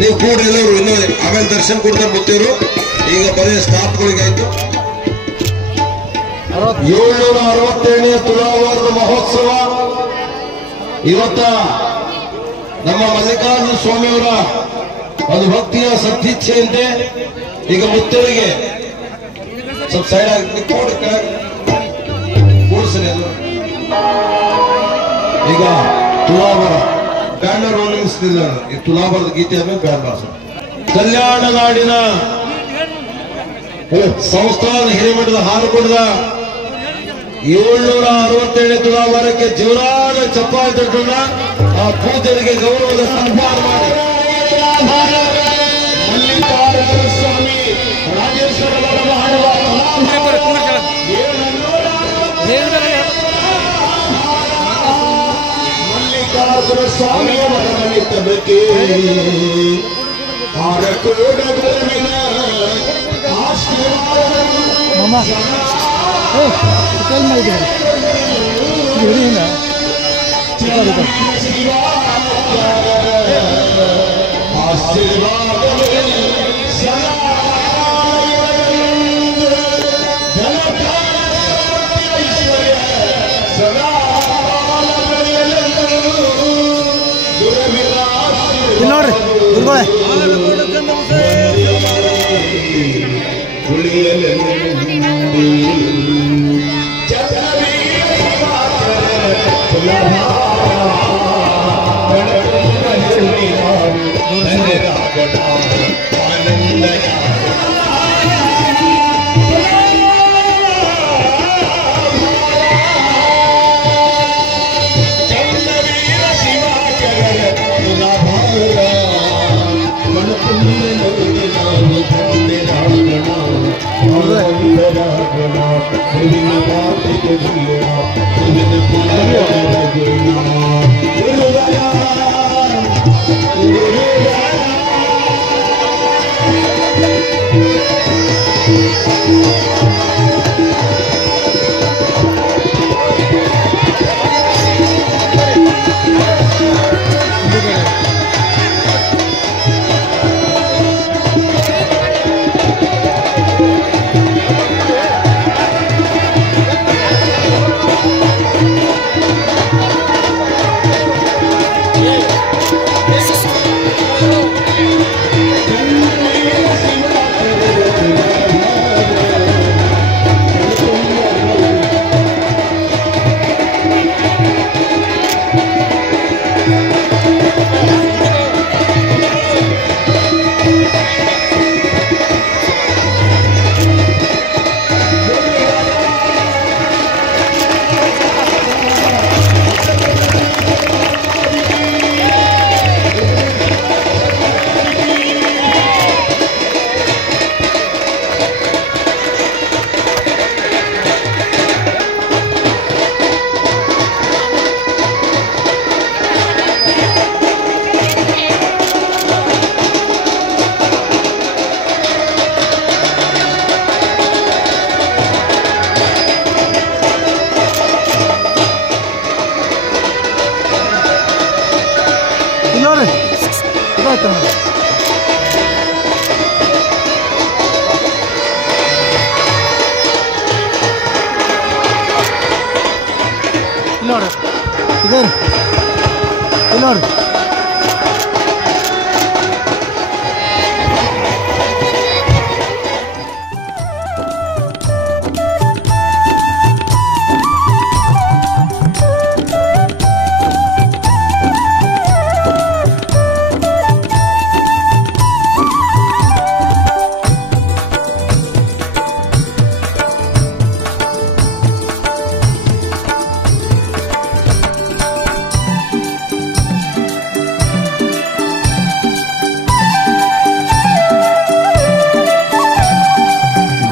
ನೀವು ಕೂಡ ಎಲ್ಲರೂ ಇನ್ನೂ ಆಮೇಲೆ ದರ್ಶನ ಕೊಡ್ತಾರೆ ಮುತ್ತೇರು. ಈಗ ಬರೀ ಸ್ಟಾಫ್ಗಳಿಗಾಯ್ತು. 767ನೇ ತುಲಾವರ್ಗ ಮಹೋತ್ಸವ ಇವತ್ತ ನಮ್ಮ ಮಲ್ಲಿಕಾರ್ಜುನ ಸ್ವಾಮಿಯವರ ಒಂದು ಭಕ್ತಿಯ ಸತ್ತಿಚ್ಛೆಯಂತೆ ಈಗ ಮುತ್ತೇರಿಗೆ ಸ್ವಲ್ಪ ಸೈಡ್ ಆಗಿ ಕೂಡಿಸ್ರಿ. ಈಗ ತುಲಾವರ ಬ್ಯಾಂಡ್ ರೋಲಿಂಗ್ಸ್ತಿಲ್ಲ, ಈ ತುಲಾಭರದ ಗೀತೆ ಆದ್ಮೇಲೆ ಬ್ಯಾಂಡ್ ಬಾರಿಸ. ಕಲ್ಯಾಣ ನಾಡಿನ ಸಂಸ್ಥಾನ ಹಿರೇಮಠದ ಹಾರಕೊಂಡದ 767ನೇ ತುಲಾಭಾರಕ್ಕೆ ಜೋರಾದ ಚಪ್ಪಾಳೆ ತಟ್ಟೋಣ. ಆ ಪೂಜರಿಗೆ ಗೌರವದ ಸನ್ಮಾನ ಮಾಡಿ. ಮಲ್ಲಿಕಾರ್ಜುನ ಸ್ವಾಮಿ ರಾಜೇಶ್ವರ ಮಾಡುವ ಮಲ್ಲಿಕಾರ್ಜುನ ಸ್ವಾಮಿಯವರ ನಿಮಿತ್ತಕ್ಕೆ ಹಾರಕೋಡ ಗುರುವಿನ ನೋಡ್ರಿ ಗುರುಗಳೇ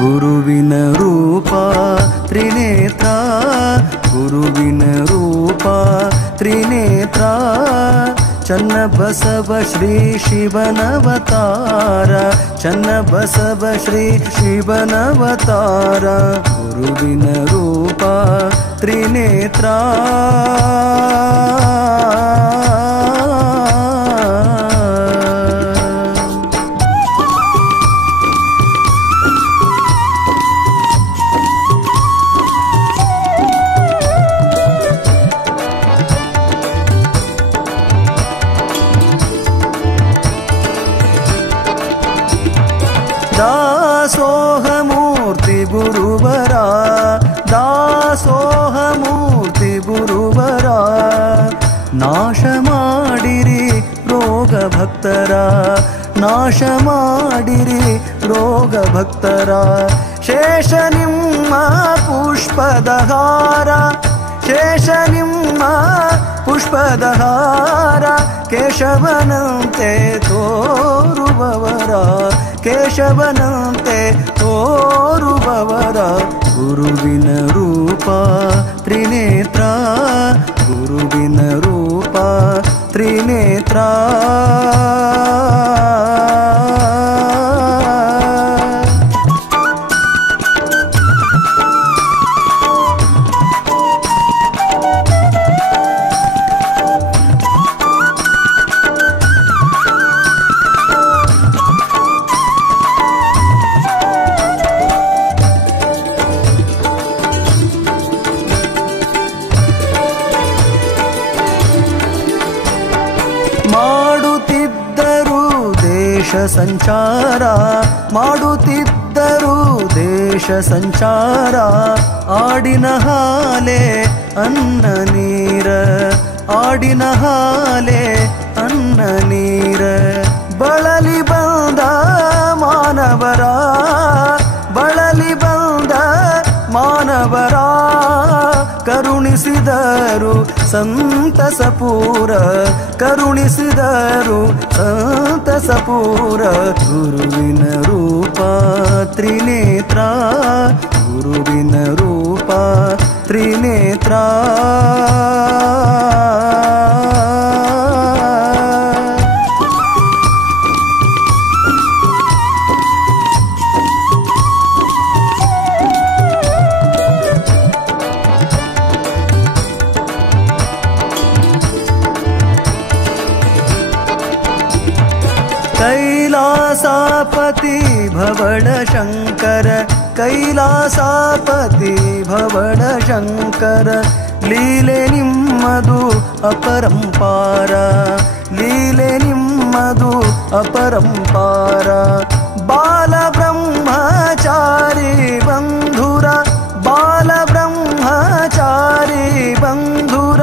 ಗುರುವಿನ ರೂಪ ತ್ರಿನೇತ್ರ, ಗುರುವಿನ ರೂಪ ತ್ರಿನೇತ್ರ, ಚನ್ನಬಸವ ಶ್ರೀ ಶಿವನವತಾರ, ಚನ್ನಬಸವ ಶ್ರೀ ಶಿವನವತಾರ, ಗುರುವಿನ ರೂಪ ತ್ರಿನೇತ್ರ. ದಾಸೋಹಮೂರ್ತಿ ಗುರುವರ, ದಾಸೋಹಮೂರ್ತಿ ಗುರುವರ, ನಾಶ ಮಾಡಿರಿ ರೋಗ ಭಕ್ತರ, ನಾಶ ಮಾಡಿರಿ ರೋಗ ಭಕ್ತರ ಶೇಷ ನಿಮ್ಮ ಪುಷ್ಪದ ಹಾರ ಶೇಷ ನಿಮ್ಮ ಪುಷ್ಪದ ಹಾರ ಕೇಶವನಂತೆ ತೋರುವವರ ಕೇಶವನಂತೆ ತೋರುವವರ ಗುರುವಿನ ರೂಪ ತ್ರಿನೇತ್ರ ಗುರುವಿನ ರೂಪ ತ್ರಿನೇತ್ರ ಸಂಚಾರ ಮಾಡುತ್ತಿದ್ದರು ದೇಶ ಸಂಚಾರ ಆಡಿನ ಹಾಲೆ ಅನ್ನ ನೀರ ಆಡಿನ ಹಾಲೆ ಅನ್ನ ನೀರ ಬಳಲಿ ಬಂದ ಮಾನವರ ಬಳಲಿ ಬಂದ ಮಾನವರ ಕರುಣಿಸಿದರು ಸಂತಸಪೂರ ಕರುಣಿಸಿದರು ಸಂತಸಪೂರ ಗುರುವಿನ ರೂಪ ತ್ರಿನೇತ್ರ ಗುರುವಿನ ರೂಪ ತ್ರಿನೇತ್ರ कैलासापति भवड शंकर कैलासापति भवड शंकर लीले निम्मदु अपरंपार लीले निम्मदु अपरंपार बाल ब्रह्मचारी बंधुर बाल ब्रह्मचारी बंधुर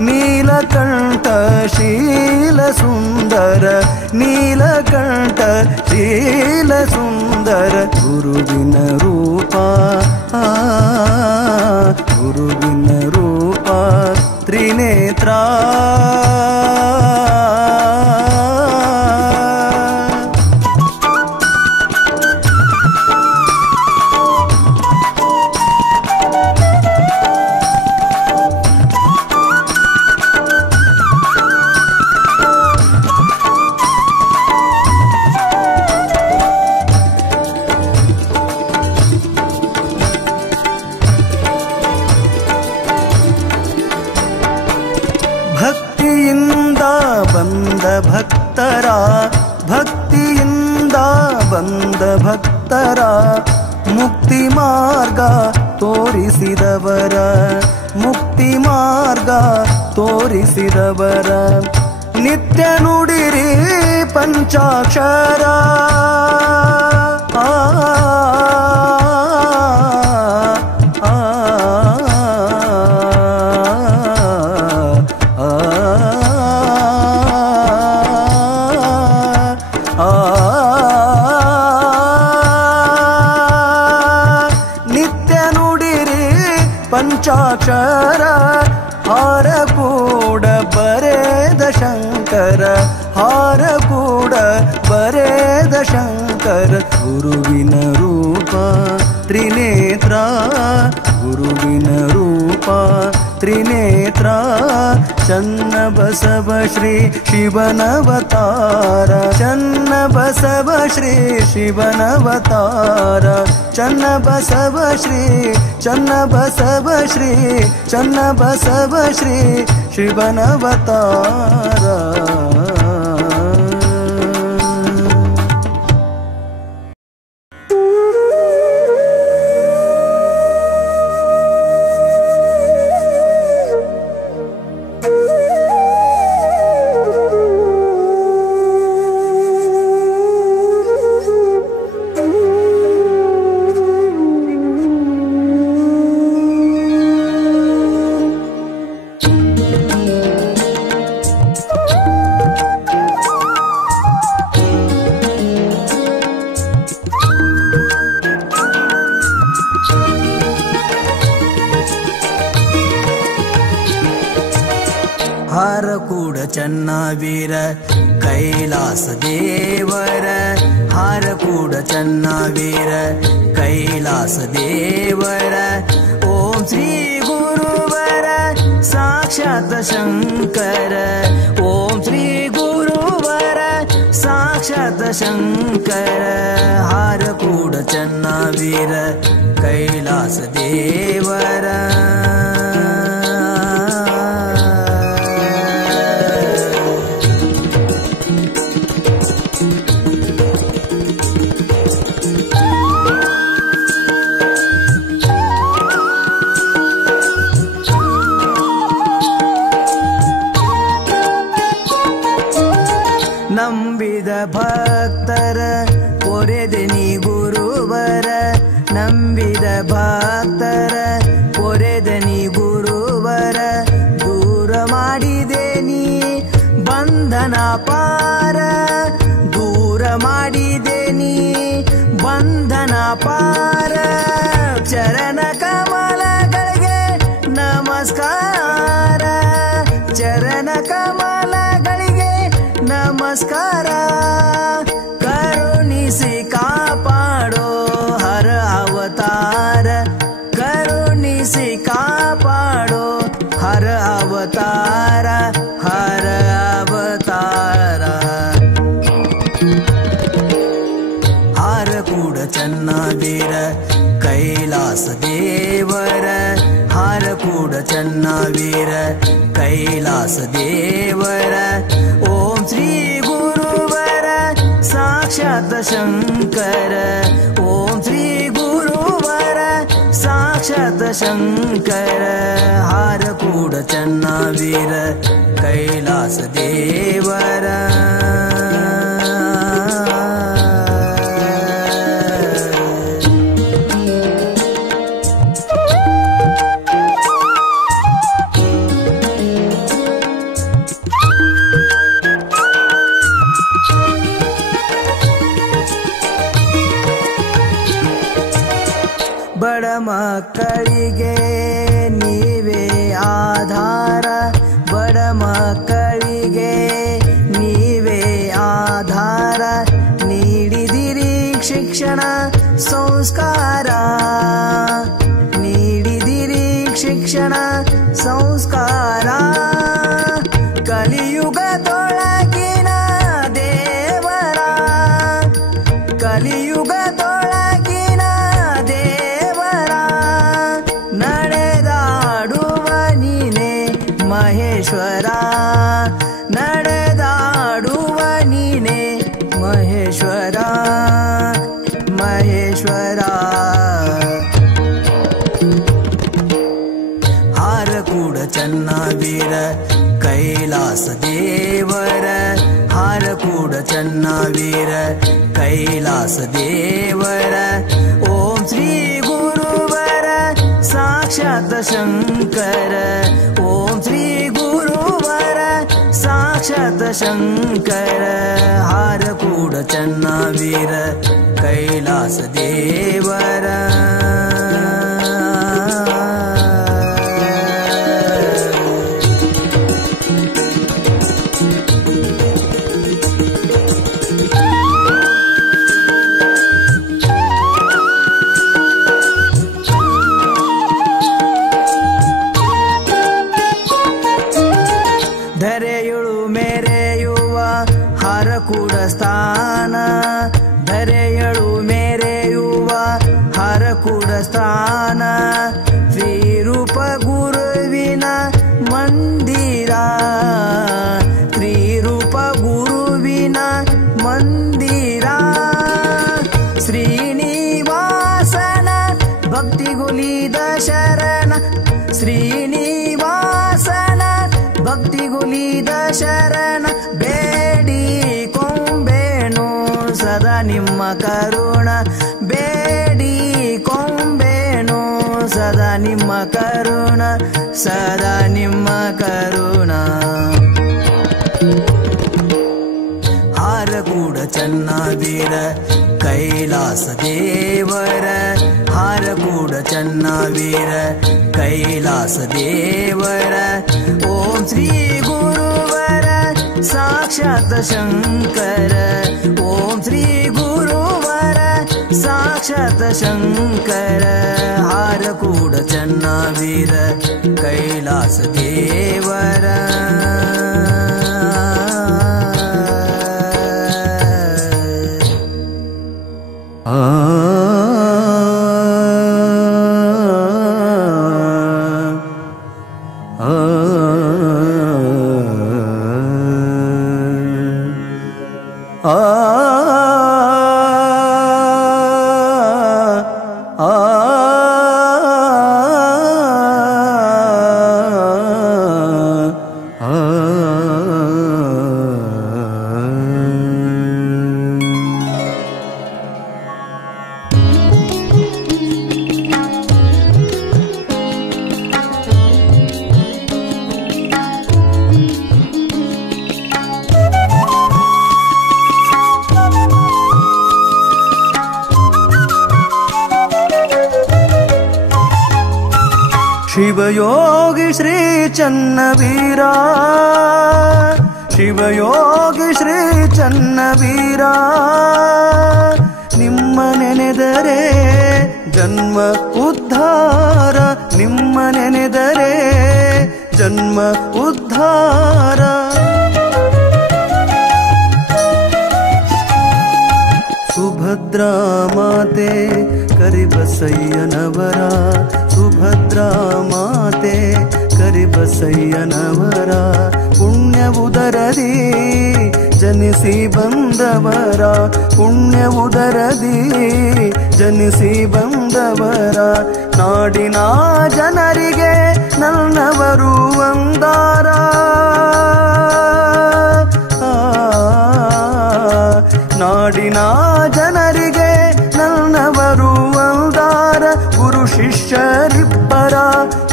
नीलकंठ शील सुंदर नीलकंठ शील सुंदर गुरुविन रूप गुरुविन रूप त्रिनेत्र ಭಕ್ತರ ಭಕ್ತಿಯಿಂದ ಬಂದ ಭಕ್ತರ ಮುಕ್ತಿ ಮಾರ್ಗ ತೋರಿಸಿದವರ ಮುಕ್ತಿ ಮಾರ್ಗ ತೋರಿಸಿದವರ ನಿತ್ಯ ನುಡಿರಿ ಪಂಚಾಕ್ಷರ ಪಂಚಾಕ್ಷರ ಹಾರ ಕೂಡ ಬರೆದ ಶಂಕರ ಹಾರ ಕೂಡ ಬರೆದ ಶಂಕರ ಗುರುವಿನ ರೂಪ ತ್ರಿನೇತ್ರ ಗುರುವಿನ ರೂಪ ತ್ರಿನೇತ್ರ ಚನ್ನ ಬಸವ ಶ್ರೀ ಶಿವನವತಾರ ಚನ್ನ ಬಸವ ಶ್ರೀ ಶಿವನವತಾರ ಚನ್ನ ಬಸವ ಶ್ರೀ ಚನ್ನ ಬಸವ ಶ್ರೀ ಚನ್ನ ಬಸವ ಶ್ರೀ ಶಿವನವತಾರ ಹಾರಕೂಡ ಚನ್ನವೀರ ಕೈಲಾಸ ದೇವರ ಹಾರಕೂಡ ಚನ್ನವೀರ ಕೈಲಾಸ ದೇವರ ಓಂ ಶ್ರೀ ಗುರುವರ ಸಾಕ್ಷಾತ್ ಶಂಕರ ಓಂ ಶ್ರೀ ಗುರುವರ ಸಾಕ್ಷಾತ್ ಶಂಕರ ಹಾರಕೂಡ ಚನ್ನವೀರ ಕೈಲಾಸ ದೇವರ ನಂಬಿದ ಭಕ್ತರ ಪೊರೆದೆನಿ ಗುರುವರ ನಂಬಿದ ಭಕ್ತರ ಪೊರೆದನಿ ಗುರುವರ ದೂರ ಮಾಡಿದೆ ನೀ ಬಂಧನ ಪಾರ ದೂರ ಮಾಡಿದೆ ನೀ ಬಂಧನ ಪಾರ ಚರಣ ಕಮಲಗಳಿಗೆ ನಮಸ್ಕಾರ ಚರಣ ಕಮಲಗಳಿಗೆ ನಮಸ್ಕಾರ ಕರುಣಿಸಿ ಕಾಪಾಡೋ ಹರ ಅವತಾರ ಕರುಣಿಸಿ ಕಾಪಾಡೋ ಹರ ಅವತಾರ ಹರ ಅವತಾರ ಹಾರಕೂಡ ಚನ್ನವೀರ ಕೈಲಾಸ ದೇವರ ಹಾರಕೂಡ ಚನ್ನವೀರ ಕೈಲಾಸ ದೇವರ ಓಂ ಶ್ರೀ ಗುರುವರ ಸಾಕ್ಷಾತ್ ಶಂಕರ ಓಂ ಶ್ರೀ ಗುರುವರ ಸಾಕ್ಷಾತ್ ಶಂಕರ ಹಾರಕೂಡ ಚನ್ನವೀರ ಕೈಲಾಸ ದೇವರ ಬಡ ಮಕ್ಕಳಿಗೆ ನೀವೇ ಆಧಾರ ಬಡ ಮಕ್ಕಳಿಗೆ ನೀವೇ ಆಧಾರ ನೀಡಿದಿರಿ ಶಿಕ್ಷಣ ಸಂಸ್ಕಾರ ನೀಡಿದಿರಿ ಶಿಕ್ಷಣ ಸಂಸ್ಕಾರ ಕಲಿಯುಗದೊಳಗಿನ ದೇವರ ಕಲಿಯುಗದೊಳಗಿನ ದೇವರ ನಡೆದಾಡುವ ನೀನೆ ಮಹೇಶ್ವರ ನಡೆದಾಡುವ ನೀನೆ ಮಹೇಶ್ವರ ಮಹೇಶ್ವರ ಹಾರಕೂಡ ಚನ್ನವೀರ ಕೈಲಾಸ ದೇವರ ಹಾರಕೂಡ ಚನ್ನವೀರ ಕೈಲಾಸ ದೇವರ ಓಂ ಶ್ರೀ ಗುರುವರ ಸಾಕ್ಷಾತ್ ಶಂಕರ ಓಂ ಶ್ರೀ ಗುರುವರ ಸಾಕ್ಷಾತ್ ಶಂಕರ ಹಾರಕೂಡ ಚನ್ನವೀರ ಕೈಲಾಸ ದೇವರ ಧರೆಯುಳು ಮೆರೆಯುವ ಹರಕೂಡ ಸ್ಥಾನ ಧರೆಯಳು ಮೆರೆಯುವ ಹರಕೂಡ ಸ್ಥಾನ ಶ್ರೀರೂಪ ಗುರುವಿನ ಮಂದಿರ ಶ್ರೀರೂಪ ಗುರುವಿನ ಮಂದಿರ ಶ್ರೀನಿವಾಸನ ಭಕ್ತಿಗುಲಿದ ಶರಣ ಶ್ರೀನಿವಾಸನ ಭಕ್ತಿಗುಲಿದ ಶರಣ ಬೇಡಿ ಕೊಂಬೇನು ಸದಾ ನಿಮ್ಮ ಕರುಣ ಬೇಡಿ ಕೊಂಬೇನು ಸದಾ ನಿಮ್ಮ ಕರುಣ ಸದಾ ನಿಮ್ಮ ಕರುಣ ಹಾರಕೂಡ ಚನ್ನವೀರ ಕೈಲಾಸ ದೇವರ ಹಾರಕೂಡ ಚನ್ನವೀರ ಕೈಲಾಸ ದೇವರ ಓಂ ಶ್ರೀ ಗುರು ಸಾಕ್ಷಾತ್ ಶಂಕರ ಓಂ ಶ್ರೀ ಗುರುವರ ಸಾಕ್ಷಾತ್ ಶಂಕರ ಹಾರಕೂಡ ಚನ್ನವೀರ ಕೈಲಾಸ ದೇವರ ಶಿವಯೋಗಿ ಶ್ರೀ ಚನ್ನವೀರ ಶಿವಯೋಗಿ ಶ್ರೀ ಚನ್ನವೀರ ನಿಮ್ಮ ನೆನೆದರೆ ಜನ್ಮ ಉದ್ಧಾರ ನಿಮ್ಮ ನೆನೆದರೆ ಜನ್ಮ ಉದ್ಧಾರ ಸುಭದ್ರಾ ಮಾತೆ ಕರಿಬಸಯ್ಯನವರ ಸುಭದ್ರಾ ಮಾತೆ ಕರಿಬಸಯ್ಯನವರ ಪುಣ್ಯ ಉದರದಿ ಜನಿಸಿ ಬಂದವರ ಪುಣ್ಯ ಉದರದಿ ಜನಿಸಿ ಬಂದವರ ನಾಡಿನ ಜನರಿಗೆ ನನ್ನವರು ಅಂದಾರ ನಾಡಿನ ಜನರಿಗೆ ನನ್ನವರು ಅಂದಾರ ಗುರು ಶಿಷ್ಯರಿಬ್ಬರ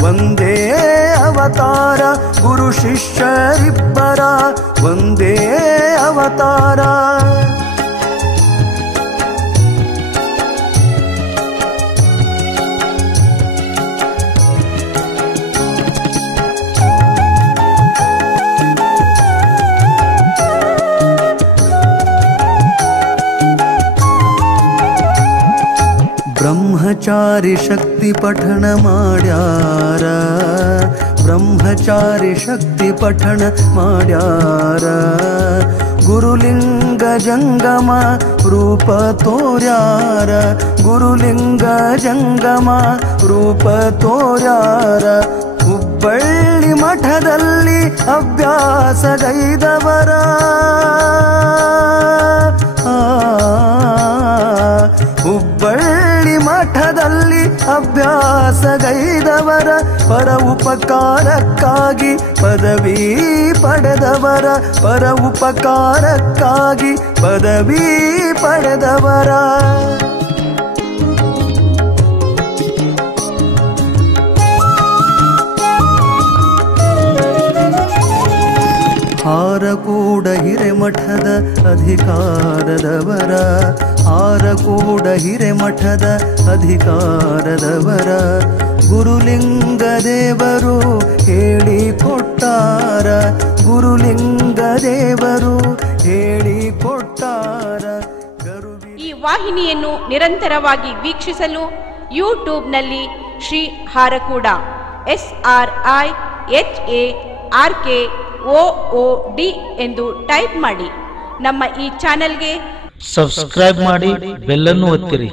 ಒಂದೇ ಅವತಾರ ಗುರು ಶಿಷ್ಯರಿಬ್ಬರ ಒಂದೇ ಅವತಾರ ಬ್ರಹ್ಮಚಾರಿ ಶಕ್ತಿ ಪಠಣ ಮಾಡ್ಯಾರ ಬ್ರಹ್ಮಚಾರಿ ಶಕ್ತಿ ಪಠಣ ಮಾಡ್ಯಾರ ಗುರುಲಿಂಗ ಜಂಗಮ ರೂಪ ತೋರ್ಯಾರ ಗುರುಲಿಂಗ ಜಂಗಮ ರೂಪ ತೋರ್ಯಾರ ಹುಬ್ಬಳ್ಳಿ ಮಠದಲ್ಲಿ ಅಭ್ಯಾಸಗೈದವರ ಹುಬ್ಬಳ್ಳಿ ಮಠದಲ್ಲಿ ಅಭ್ಯಾಸಗೈದವರ ಪರ ಉಪಕಾರಕ್ಕಾಗಿ ಪದವಿ ಪಡೆದವರ ಪರ ಉಪಕಾರಕ್ಕಾಗಿ ಪದವಿ ಪಡೆದವರ ಹಾರಕೂಡ ಹಿರೇಮಠದ ಅಧಿಕಾರದವರ ಹಾರಕೂಡ ಹಿರೇಮಠದ ಅಧಿಕಾರದವರ ಗುರುಲಿಂಗ ದೇವರು ಹೇಳಿಕೊಟ್ಟಾರ ಗುರುಲಿಂಗ ದೇವರು ಹೇಳಿಕೊಟ್ಟಾರ ಈ ವಾಹಿನಿಯನ್ನು ನಿರಂತರವಾಗಿ ವೀಕ್ಷಿಸಲು ಯೂಟ್ಯೂಬ್ನಲ್ಲಿ ಶ್ರೀ ಹಾರಕೂಡ SRIHARKOOD ಎಂದು ಟೈಪ್ ಮಾಡಿ. ನಮ್ಮ ಈ ಚಾನೆಲ್ಗೆ ಸಬ್ಸ್ಕ್ರೈಬ್ ಮಾಡಿ, ಬೆಲ್ ಅನ್ನು ಒತ್ತಿರಿ.